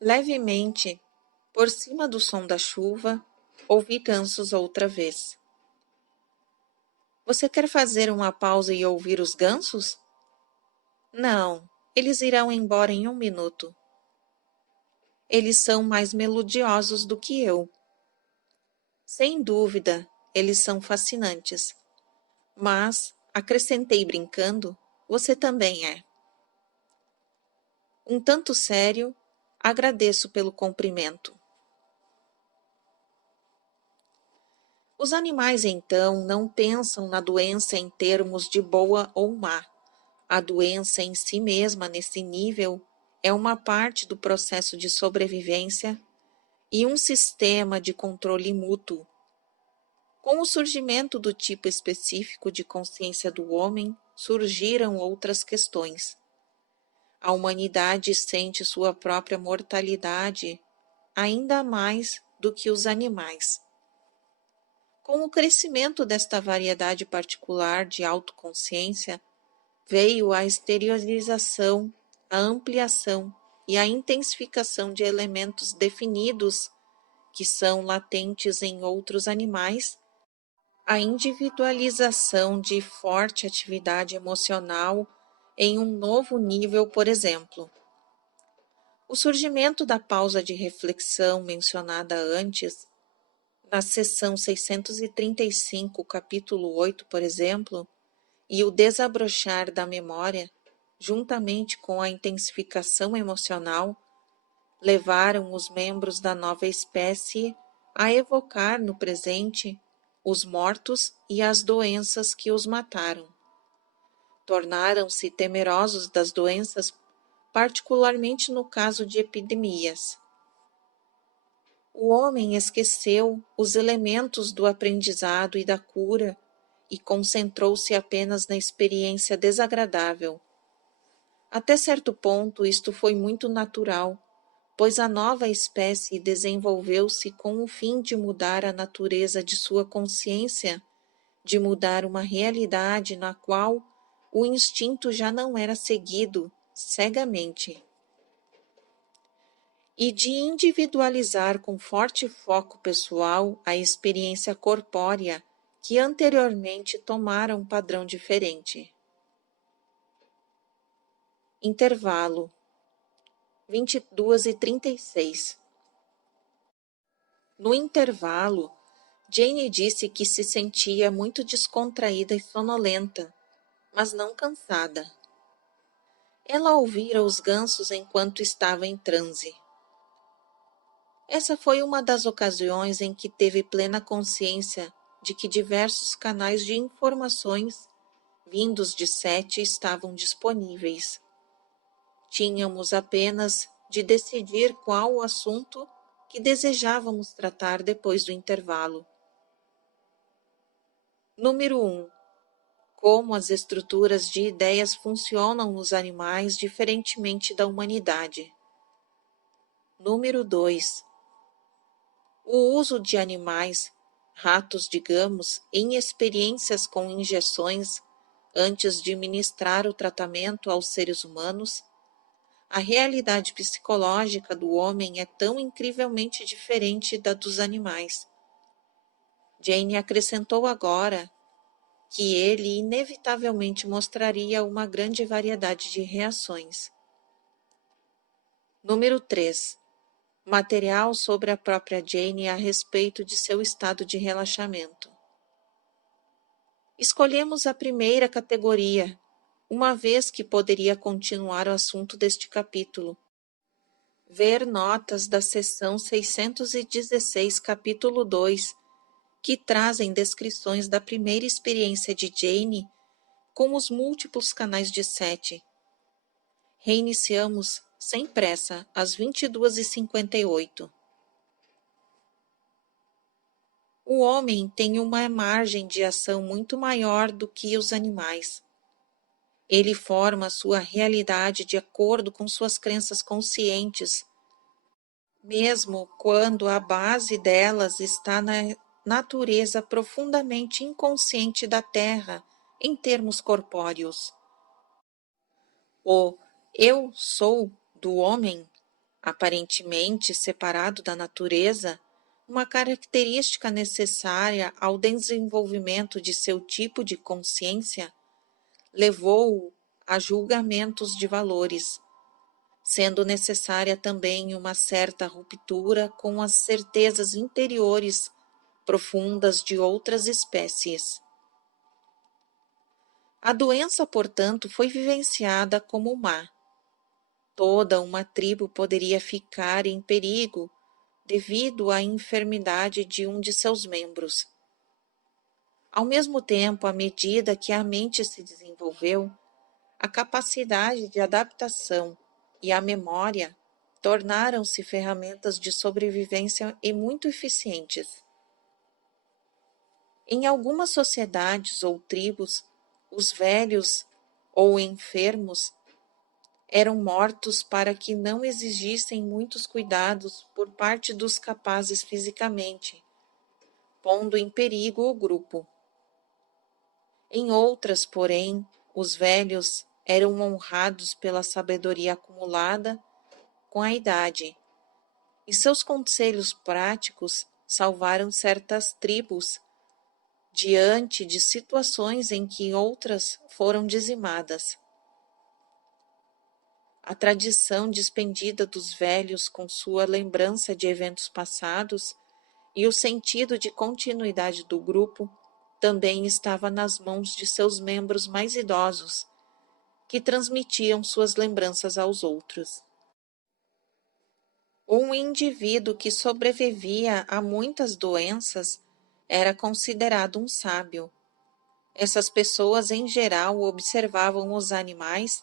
Levemente, por cima do som da chuva, ouvi gansos outra vez. Você quer fazer uma pausa e ouvir os gansos? Não, eles irão embora em 1 minuto. Eles são mais melodiosos do que eu. Sem dúvida, eles são fascinantes. Mas, acrescentei brincando, você também é. Um tanto sério, agradeço pelo cumprimento. Os animais, então, não pensam na doença em termos de boa ou má. A doença em si mesma, nesse nível, é uma parte do processo de sobrevivência e um sistema de controle mútuo. Com o surgimento do tipo específico de consciência do homem, surgiram outras questões. A humanidade sente sua própria mortalidade ainda mais do que os animais. Com o crescimento desta variedade particular de autoconsciência, veio a exteriorização, a ampliação e a intensificação de elementos definidos que são latentes em outros animais, a individualização de forte atividade emocional em um novo nível, por exemplo. O surgimento da pausa de reflexão mencionada antes, na seção 635, capítulo 8, por exemplo, e o desabrochar da memória, juntamente com a intensificação emocional, levaram os membros da nova espécie a evocar no presente os mortos e as doenças que os mataram. Tornaram-se temerosos das doenças, particularmente no caso de epidemias. O homem esqueceu os elementos do aprendizado e da cura e concentrou-se apenas na experiência desagradável. Até certo ponto, isto foi muito natural, pois a nova espécie desenvolveu-se com o fim de mudar a natureza de sua consciência, de mudar uma realidade na qual o instinto já não era seguido cegamente, e de individualizar com forte foco pessoal a experiência corpórea que anteriormente tomara um padrão diferente. Intervalo 22h36. No intervalo, Jane disse que se sentia muito descontraída e sonolenta, mas não cansada. Ela ouvira os gansos enquanto estava em transe. Essa foi uma das ocasiões em que teve plena consciência de que diversos canais de informações vindos de Sete estavam disponíveis. Tínhamos apenas de decidir qual o assunto que desejávamos tratar depois do intervalo. Número 1. Como as estruturas de ideias funcionam nos animais diferentemente da humanidade. Número 2. O uso de animais, ratos digamos, em experiências com injeções antes de ministrar o tratamento aos seres humanos. A realidade psicológica do homem é tão incrivelmente diferente da dos animais. Jane acrescentou agora que ele inevitavelmente mostraria uma grande variedade de reações. Número 3. Material sobre a própria Jane a respeito de seu estado de relaxamento. Escolhemos a primeira categoria, uma vez que poderia continuar o assunto deste capítulo. Ver notas da seção 616, capítulo 2, que trazem descrições da primeira experiência de Jane com os múltiplos canais de Sete. Reiniciamos, sem pressa, às 22h58. O homem tem uma margem de ação muito maior do que os animais. Ele forma sua realidade de acordo com suas crenças conscientes, mesmo quando a base delas está na natureza profundamente inconsciente da Terra, em termos corpóreos. O eu sou do homem, aparentemente separado da natureza, uma característica necessária ao desenvolvimento de seu tipo de consciência, levou-o a julgamentos de valores, sendo necessária também uma certa ruptura com as certezas interiores profundas de outras espécies. A doença, portanto, foi vivenciada como má. Toda uma tribo poderia ficar em perigo devido à enfermidade de um de seus membros. Ao mesmo tempo, à medida que a mente se desenvolveu, a capacidade de adaptação e a memória tornaram-se ferramentas de sobrevivência e muito eficientes. Em algumas sociedades ou tribos, os velhos ou enfermos eram mortos para que não exigissem muitos cuidados por parte dos capazes fisicamente, pondo em perigo o grupo. Em outras, porém, os velhos eram honrados pela sabedoria acumulada com a idade, e seus conselhos práticos salvaram certas tribos diante de situações em que outras foram dizimadas. A tradição despendida dos velhos com sua lembrança de eventos passados e o sentido de continuidade do grupo também estava nas mãos de seus membros mais idosos, que transmitiam suas lembranças aos outros. Um indivíduo que sobrevivia a muitas doenças era considerado um sábio. Essas pessoas, em geral, observavam os animais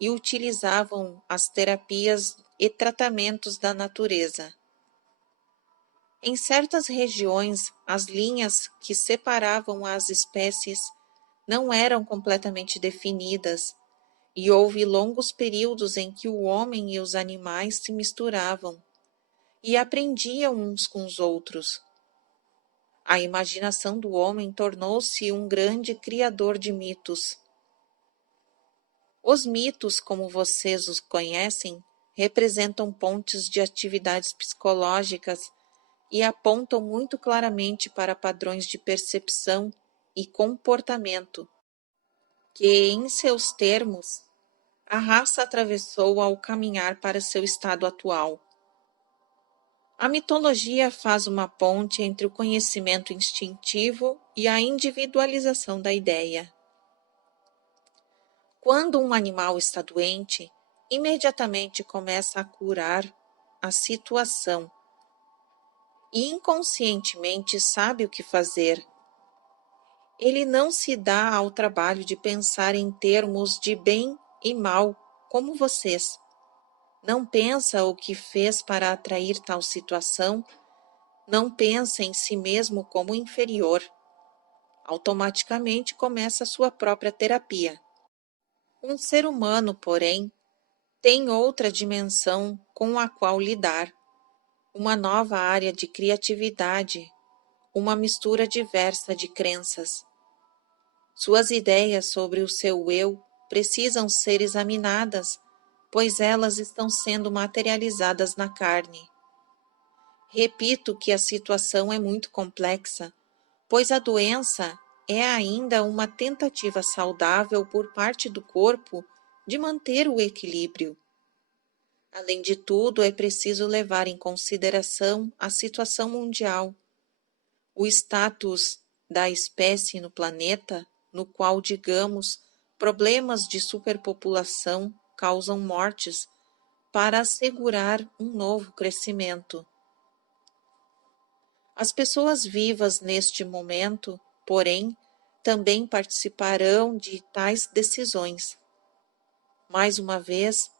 e utilizavam as terapias e tratamentos da natureza. Em certas regiões, as linhas que separavam as espécies não eram completamente definidas, e houve longos períodos em que o homem e os animais se misturavam e aprendiam uns com os outros. A imaginação do homem tornou-se um grande criador de mitos. Os mitos, como vocês os conhecem, representam pontes de atividades psicológicas e apontam muito claramente para padrões de percepção e comportamento que, em seus termos, a raça atravessou ao caminhar para seu estado atual. A mitologia faz uma ponte entre o conhecimento instintivo e a individualização da ideia. Quando um animal está doente, imediatamente começa a curar a situação e inconscientemente sabe o que fazer. Ele não se dá ao trabalho de pensar em termos de bem e mal, como vocês. Não pensa o que fez para atrair tal situação, não pensa em si mesmo como inferior. Automaticamente começa a sua própria terapia. Um ser humano, porém, tem outra dimensão com a qual lidar, uma nova área de criatividade, uma mistura diversa de crenças. Suas ideias sobre o seu eu precisam ser examinadas, pois elas estão sendo materializadas na carne. Repito que a situação é muito complexa, pois a doença é ainda uma tentativa saudável por parte do corpo de manter o equilíbrio. Além de tudo, é preciso levar em consideração a situação mundial, o status da espécie no planeta, no qual, digamos, problemas de superpopulação causam mortes, para assegurar um novo crescimento. As pessoas vivas neste momento, porém, também participarão de tais decisões. Mais uma vez,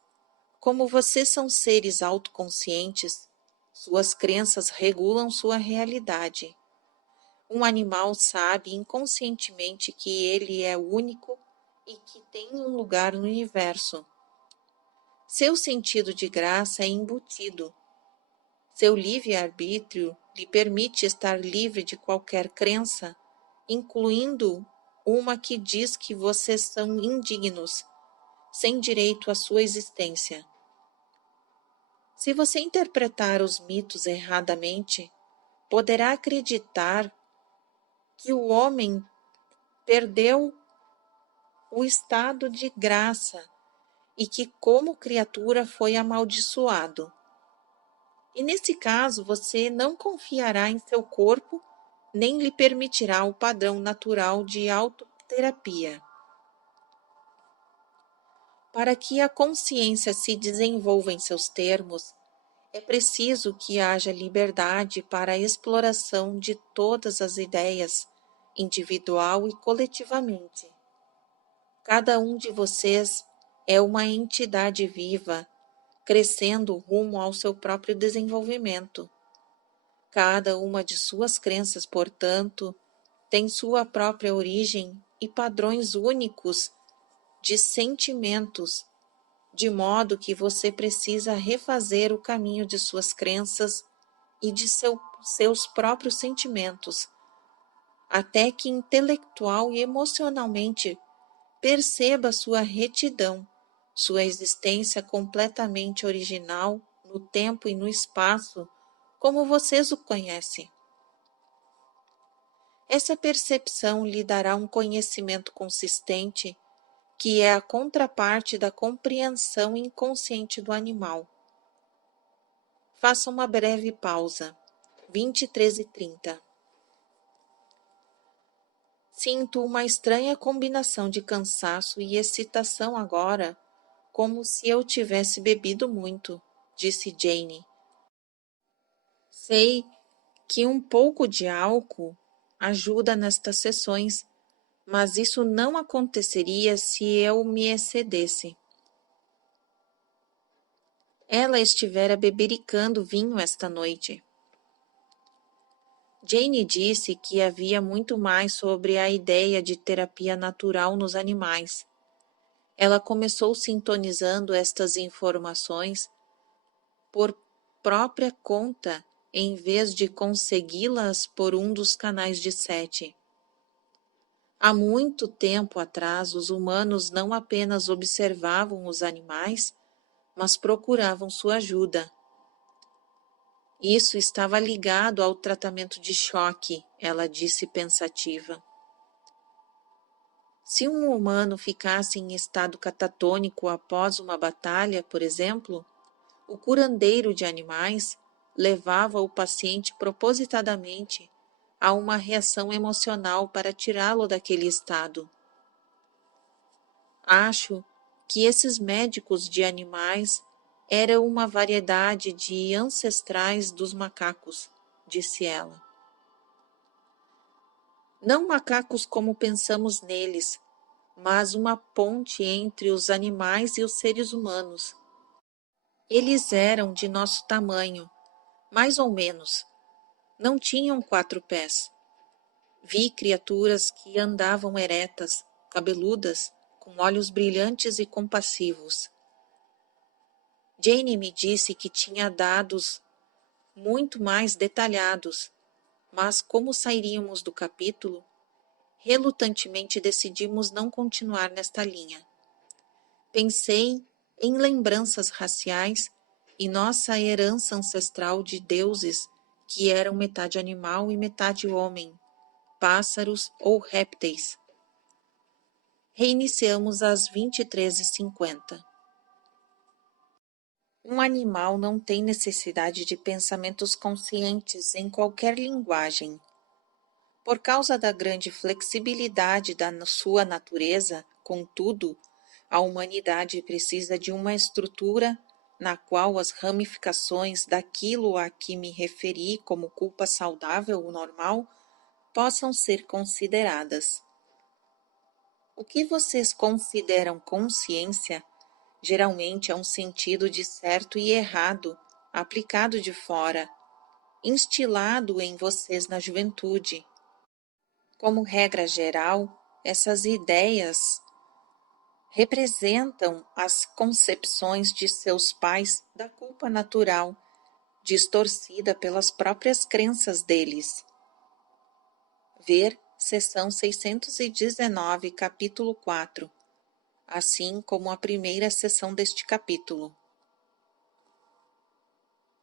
como vocês são seres autoconscientes, suas crenças regulam sua realidade. Um animal sabe inconscientemente que ele é único e que tem um lugar no universo. Seu sentido de graça é embutido. Seu livre-arbítrio lhe permite estar livre de qualquer crença, incluindo uma que diz que vocês são indignos, sem direito à sua existência. Se você interpretar os mitos erradamente, poderá acreditar que o homem perdeu o estado de graça e que, como criatura, foi amaldiçoado. E nesse caso, você não confiará em seu corpo, nem lhe permitirá o padrão natural de autoterapia. Para que a consciência se desenvolva em seus termos, é preciso que haja liberdade para a exploração de todas as ideias, individual e coletivamente. Cada um de vocês é uma entidade viva, crescendo rumo ao seu próprio desenvolvimento. Cada uma de suas crenças, portanto, tem sua própria origem e padrões únicos de sentimentos, de modo que você precisa refazer o caminho de suas crenças e de seus próprios sentimentos, até que intelectual e emocionalmente perceba sua retidão, sua existência completamente original no tempo e no espaço, como vocês o conhecem. Essa percepção lhe dará um conhecimento consistente, que é a contraparte da compreensão inconsciente do animal. Faça uma breve pausa. 23:30. Sinto uma estranha combinação de cansaço e excitação agora, como se eu tivesse bebido muito, disse Jane. Sei que um pouco de álcool ajuda nestas sessões, mas isso não aconteceria se eu me excedesse. Ela estivera bebericando vinho esta noite. Jane disse que havia muito mais sobre a ideia de terapia natural nos animais. Ela começou sintonizando estas informações por própria conta, em vez de consegui-las por um dos canais de Sete. Há muito tempo atrás, os humanos não apenas observavam os animais, mas procuravam sua ajuda. Isso estava ligado ao tratamento de choque, ela disse pensativa. Se um humano ficasse em estado catatônico após uma batalha, por exemplo, o curandeiro de animais levava o paciente propositadamente a uma reação emocional para tirá-lo daquele estado. Acho que esses médicos de animais eram uma variedade de ancestrais dos macacos, disse ela. Não macacos como pensamos neles, mas uma ponte entre os animais e os seres humanos. Eles eram de nosso tamanho, mais ou menos. Não tinham 4 pés. Vi criaturas que andavam eretas, cabeludas, com olhos brilhantes e compassivos. Jane me disse que tinha dados muito mais detalhados, mas como sairíamos do capítulo, relutantemente decidimos não continuar nesta linha. Pensei em lembranças raciais e nossa herança ancestral de deuses que eram metade animal e metade homem, pássaros ou répteis. Reiniciamos às 23:50. Um animal não tem necessidade de pensamentos conscientes em qualquer linguagem. Por causa da grande flexibilidade da sua natureza, contudo, a humanidade precisa de uma estrutura na qual as ramificações daquilo a que me referi como culpa saudável ou normal possam ser consideradas. O que vocês consideram consciência geralmente é um sentido de certo e errado aplicado de fora, instilado em vocês na juventude. Como regra geral, essas ideias representam as concepções de seus pais da culpa natural, distorcida pelas próprias crenças deles. Ver seção 619, capítulo 4, assim como a primeira seção deste capítulo.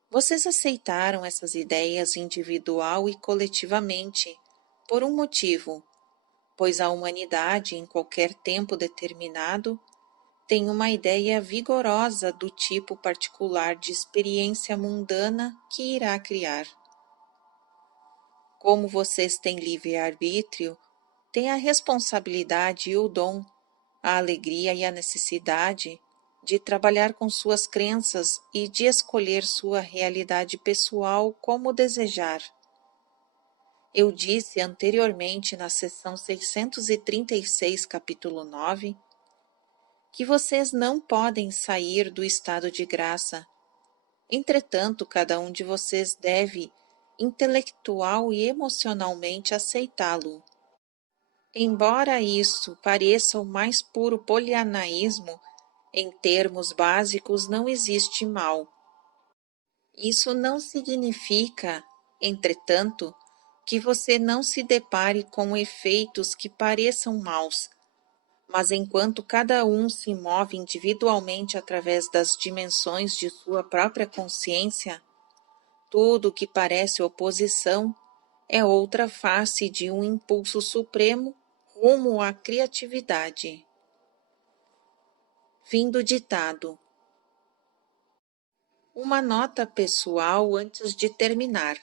Vocês aceitaram essas ideias individual e coletivamente por um motivo, pois a humanidade, em qualquer tempo determinado, tem uma ideia vigorosa do tipo particular de experiência mundana que irá criar. Como vocês têm livre-arbítrio, têm a responsabilidade e o dom, a alegria e a necessidade de trabalhar com suas crenças e de escolher sua realidade pessoal como desejar. Eu disse anteriormente na seção 636, capítulo 9, que vocês não podem sair do estado de graça. Entretanto, cada um de vocês deve, intelectual e emocionalmente, aceitá-lo. Embora isso pareça o mais puro polianaísmo, em termos básicos não existe mal. Isso não significa, entretanto, que você não se depare com efeitos que pareçam maus, Mas enquanto cada um se move individualmente através das dimensões de sua própria consciência, tudo que parece oposição é outra face de um impulso supremo rumo à criatividade. Fim do ditado. Uma nota pessoal antes de terminar.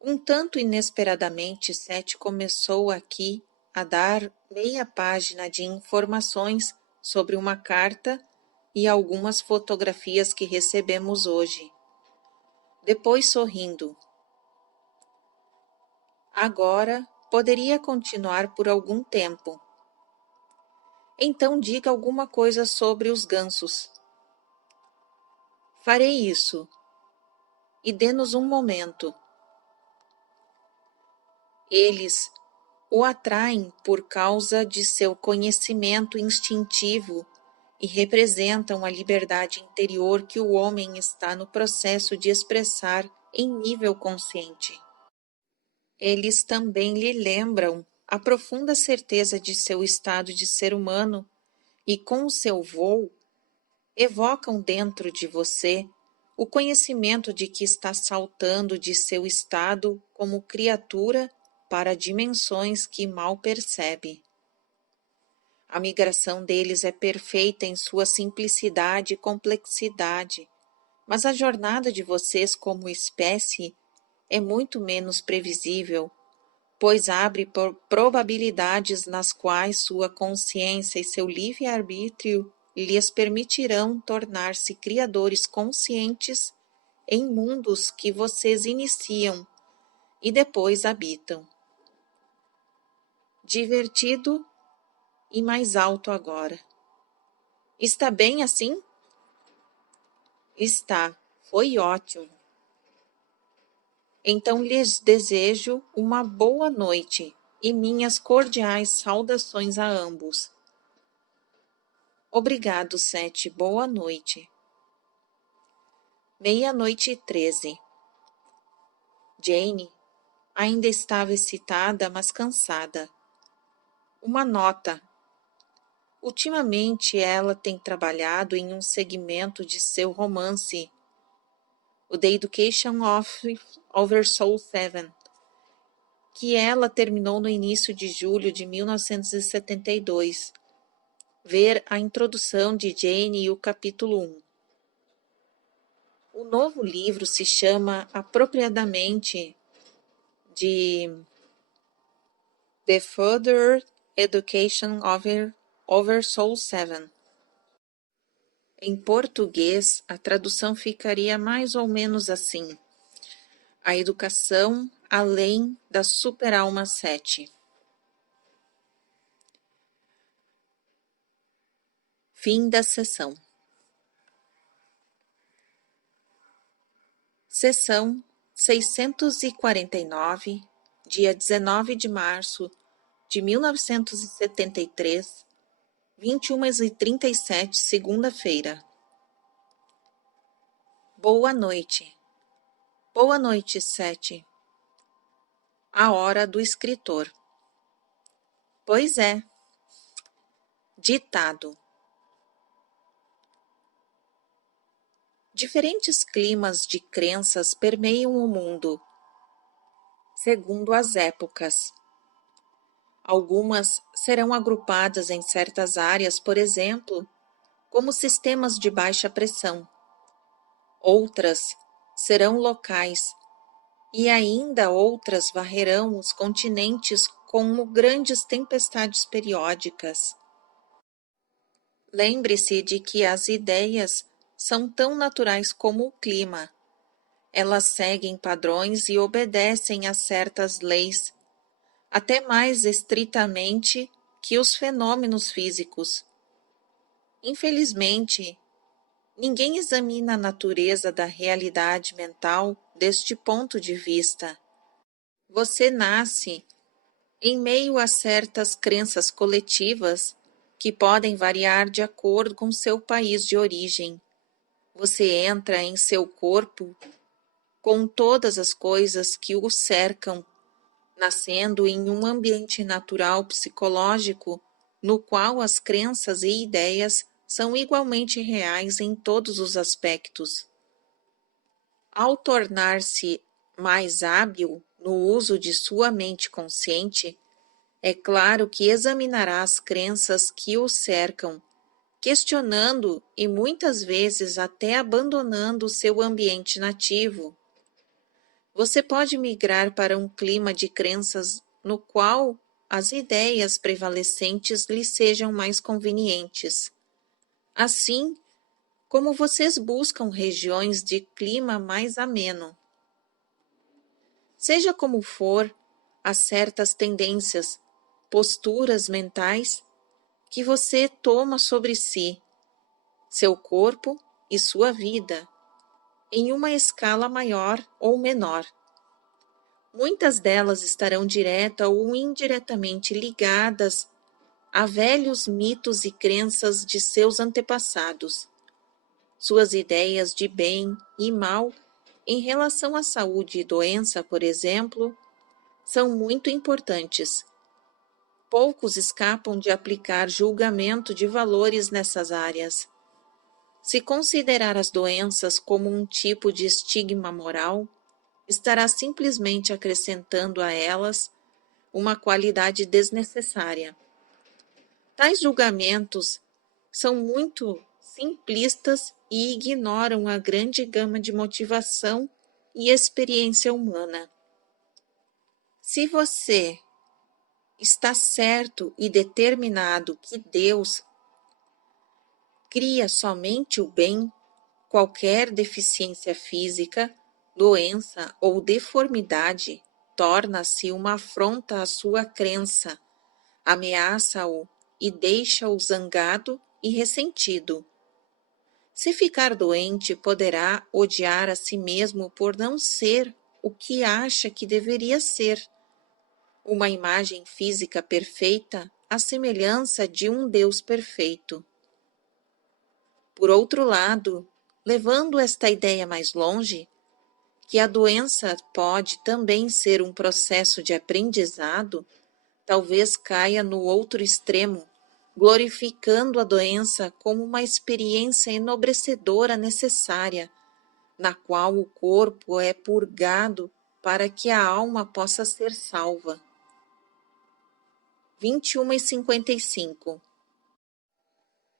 Um tanto inesperadamente, Seth começou aqui a dar meia página de informações sobre uma carta e algumas fotografias que recebemos hoje. Depois, sorrindo. Agora, poderia continuar por algum tempo. Então diga alguma coisa sobre os gansos. Farei isso. E dê-nos um momento. Eles o atraem por causa de seu conhecimento instintivo e representam a liberdade interior que o homem está no processo de expressar em nível consciente. Eles também lhe lembram a profunda certeza de seu estado de ser humano e, com o seu voo, evocam dentro de você o conhecimento de que está saltando de seu estado como criatura para dimensões que mal percebe. A migração deles é perfeita em sua simplicidade e complexidade, mas a jornada de vocês como espécie é muito menos previsível, pois abre probabilidades nas quais sua consciência e seu livre-arbítrio lhes permitirão tornar-se criadores conscientes em mundos que vocês iniciam e depois habitam. Divertido e mais alto agora. Está bem assim? Está. Foi ótimo. Então lhes desejo uma boa noite e minhas cordiais saudações a ambos. Obrigado, Seth. Boa noite. 00:13. Jane ainda estava excitada, mas cansada. Uma nota. Ultimamente ela tem trabalhado em um segmento de seu romance, o The Education of Oversoul 7, que ela terminou no início de julho de 1972. Ver a introdução de Jane e o capítulo 1. O novo livro se chama apropriadamente de The Further Education of Oversoul 7. Em português, a tradução ficaria mais ou menos assim: A Educação Além da Super-Alma 7. Fim da sessão. Sessão 649, dia 19 de março de 1973, 21h37, segunda-feira. Boa noite. Boa noite, Seth. A hora do escritor. Pois é. Ditado. Diferentes climas de crenças permeiam o mundo, segundo as épocas. Algumas serão agrupadas em certas áreas, por exemplo, como sistemas de baixa pressão. Outras serão locais, e ainda outras varrerão os continentes como grandes tempestades periódicas. Lembre-se de que as ideias são tão naturais como o clima. Elas seguem padrões e obedecem a certas leis, até mais estritamente que os fenômenos físicos. Infelizmente, ninguém examina a natureza da realidade mental deste ponto de vista. Você nasce em meio a certas crenças coletivas que podem variar de acordo com seu país de origem. Você entra em seu corpo com todas as coisas que o cercam nascendo em um ambiente natural psicológico no qual as crenças e ideias são igualmente reais em todos os aspectos. Ao tornar-se mais hábil no uso de sua mente consciente, é claro que examinará as crenças que o cercam, questionando e muitas vezes até abandonando seu ambiente nativo. Você pode migrar para um clima de crenças no qual as ideias prevalecentes lhe sejam mais convenientes. Assim, como vocês buscam regiões de clima mais ameno. Seja como for, há certas tendências, posturas mentais que você toma sobre si, seu corpo e sua vida, em uma escala maior ou menor. Muitas delas estarão direta ou indiretamente ligadas a velhos mitos e crenças de seus antepassados. Suas ideias de bem e mal em relação à saúde e doença, por exemplo, são muito importantes. Poucos escapam de aplicar julgamento de valores nessas áreas. Se considerar as doenças como um tipo de estigma moral, estará simplesmente acrescentando a elas uma qualidade desnecessária. Tais julgamentos são muito simplistas e ignoram a grande gama de motivação e experiência humana. Se você está certo e determinado que Deus cria somente o bem, qualquer deficiência física, doença ou deformidade torna-se uma afronta à sua crença, ameaça-o e deixa-o zangado e ressentido. Se ficar doente, poderá odiar a si mesmo por não ser o que acha que deveria ser. Uma imagem física perfeita, à semelhança de um Deus perfeito. Por outro lado, levando esta ideia mais longe, que a doença pode também ser um processo de aprendizado, talvez caia no outro extremo, glorificando a doença como uma experiência enobrecedora necessária, na qual o corpo é purgado para que a alma possa ser salva. 21:55.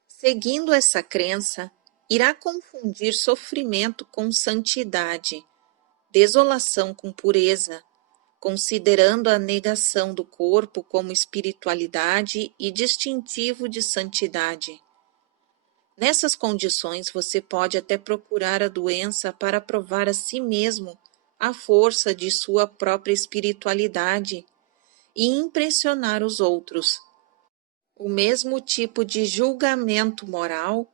Seguindo essa crença, irá confundir sofrimento com santidade, desolação com pureza, considerando a negação do corpo como espiritualidade e distintivo de santidade. Nessas condições, você pode até procurar a doença para provar a si mesmo a força de sua própria espiritualidade e impressionar os outros. O mesmo tipo de julgamento moral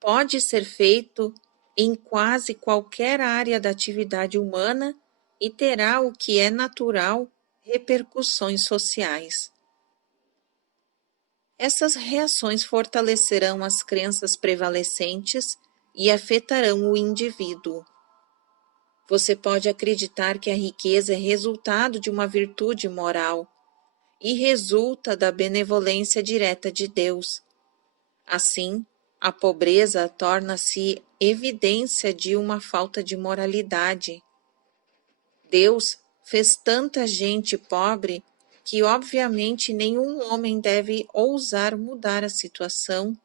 pode ser feito em quase qualquer área da atividade humana e terá o que é natural repercussões sociais. Essas reações fortalecerão as crenças prevalecentes e afetarão o indivíduo. Você pode acreditar que a riqueza é resultado de uma virtude moral e resulta da benevolência direta de Deus. Assim, a pobreza torna-se evidência de uma falta de moralidade. Deus fez tanta gente pobre que, obviamente, nenhum homem deve ousar mudar a situação.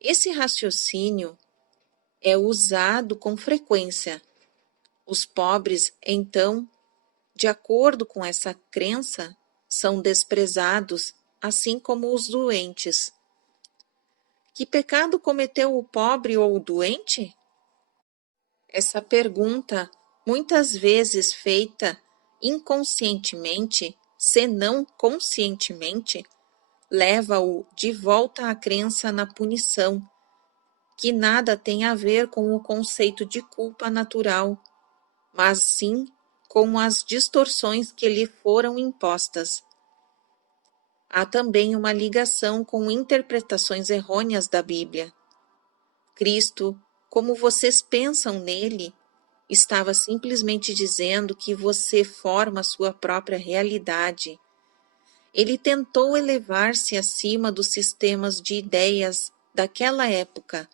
Esse raciocínio é usado com frequência. Os pobres, então, de acordo com essa crença, são desprezados, assim como os doentes. Que pecado cometeu o pobre ou o doente? Essa pergunta, muitas vezes feita inconscientemente, se não conscientemente, leva-o de volta à crença na punição, que nada tem a ver com o conceito de culpa natural, mas sim com as distorções que lhe foram impostas. Há também uma ligação com interpretações errôneas da Bíblia. Cristo, como vocês pensam nele, estava simplesmente dizendo que você forma a sua própria realidade. Ele tentou elevar-se acima dos sistemas de ideias daquela época,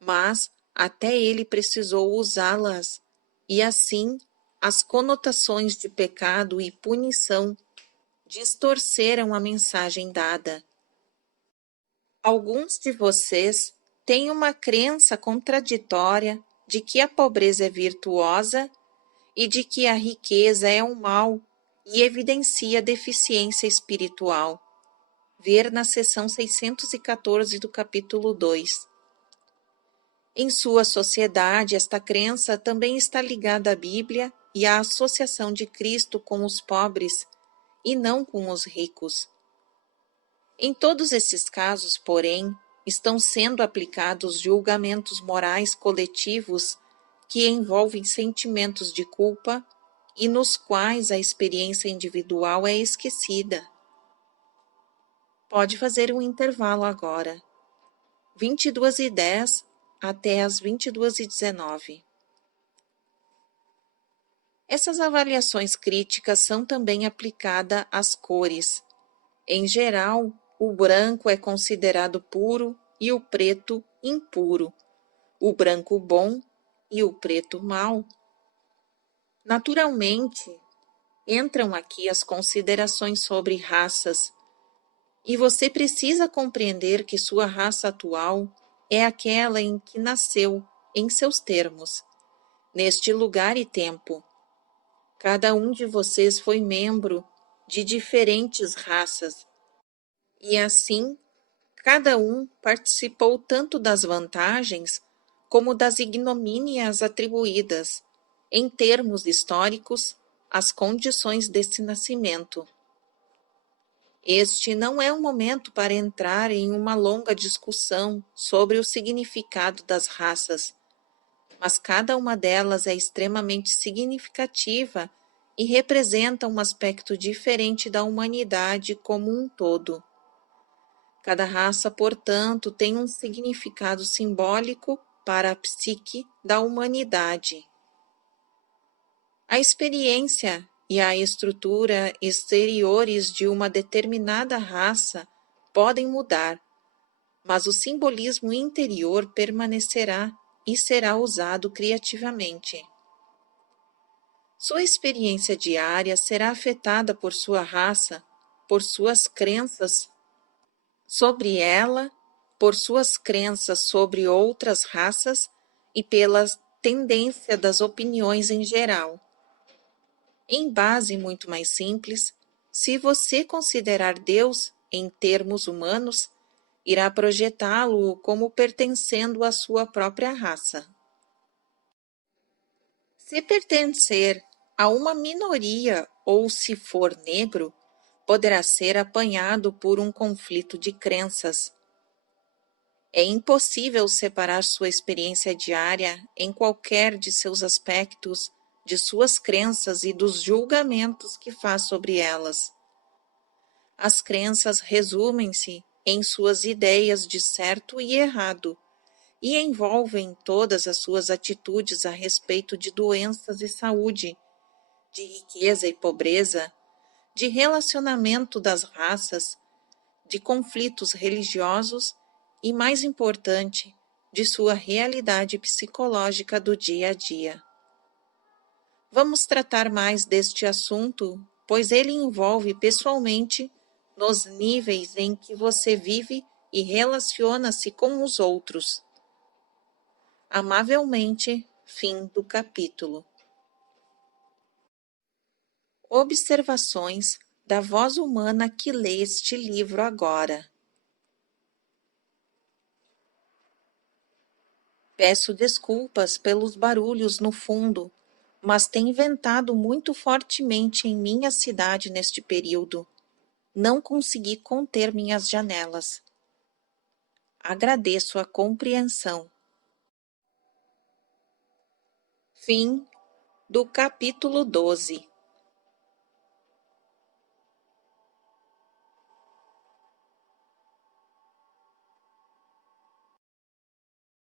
mas até ele precisou usá-las, e assim as conotações de pecado e punição distorceram a mensagem dada. Alguns de vocês têm uma crença contraditória de que a pobreza é virtuosa e de que a riqueza é um mal e evidencia deficiência espiritual. Ver na seção 614 do capítulo 2. Em sua sociedade, esta crença também está ligada à Bíblia e à associação de Cristo com os pobres e não com os ricos. Em todos esses casos, porém, estão sendo aplicados julgamentos morais coletivos que envolvem sentimentos de culpa e nos quais a experiência individual é esquecida. Pode fazer um intervalo agora. 22h10 até as 22h19. Essas avaliações críticas são também aplicadas às cores. Em geral, o branco é considerado puro e o preto impuro, o branco bom e o preto mau. Naturalmente, entram aqui as considerações sobre raças, e você precisa compreender que sua raça atual é aquela em que nasceu, em seus termos, neste lugar e tempo. Cada um de vocês foi membro de diferentes raças, e assim, cada um participou tanto das vantagens como das ignomínias atribuídas, em termos históricos, às condições desse nascimento. Este não é um momento para entrar em uma longa discussão sobre o significado das raças, mas cada uma delas é extremamente significativa e representa um aspecto diferente da humanidade como um todo. Cada raça, portanto, tem um significado simbólico para a psique da humanidade. A experiência e a estrutura exteriores de uma determinada raça podem mudar, mas o simbolismo interior permanecerá e será usado criativamente. Sua experiência diária será afetada por sua raça, por suas crenças sobre ela, por suas crenças sobre outras raças e pela tendência das opiniões em geral. Em base muito mais simples, se você considerar Deus em termos humanos, irá projetá-lo como pertencendo à sua própria raça. Se pertencer a uma minoria ou se for negro, poderá ser apanhado por um conflito de crenças. É impossível separar sua experiência diária em qualquer de seus aspectos de suas crenças e dos julgamentos que faz sobre elas. As crenças resumem-se em suas ideias de certo e errado e envolvem todas as suas atitudes a respeito de doenças e saúde, de riqueza e pobreza, de relacionamento das raças, de conflitos religiosos e, mais importante, de sua realidade psicológica do dia a dia. Vamos tratar mais deste assunto, pois ele envolve pessoalmente nos níveis em que você vive e relaciona-se com os outros. Amavelmente, fim do capítulo. Observações da voz humana que lê este livro agora. Peço desculpas pelos barulhos no fundo, mas tem ventado muito fortemente em minha cidade neste período. Não consegui conter minhas janelas. Agradeço a compreensão. Fim do capítulo 12.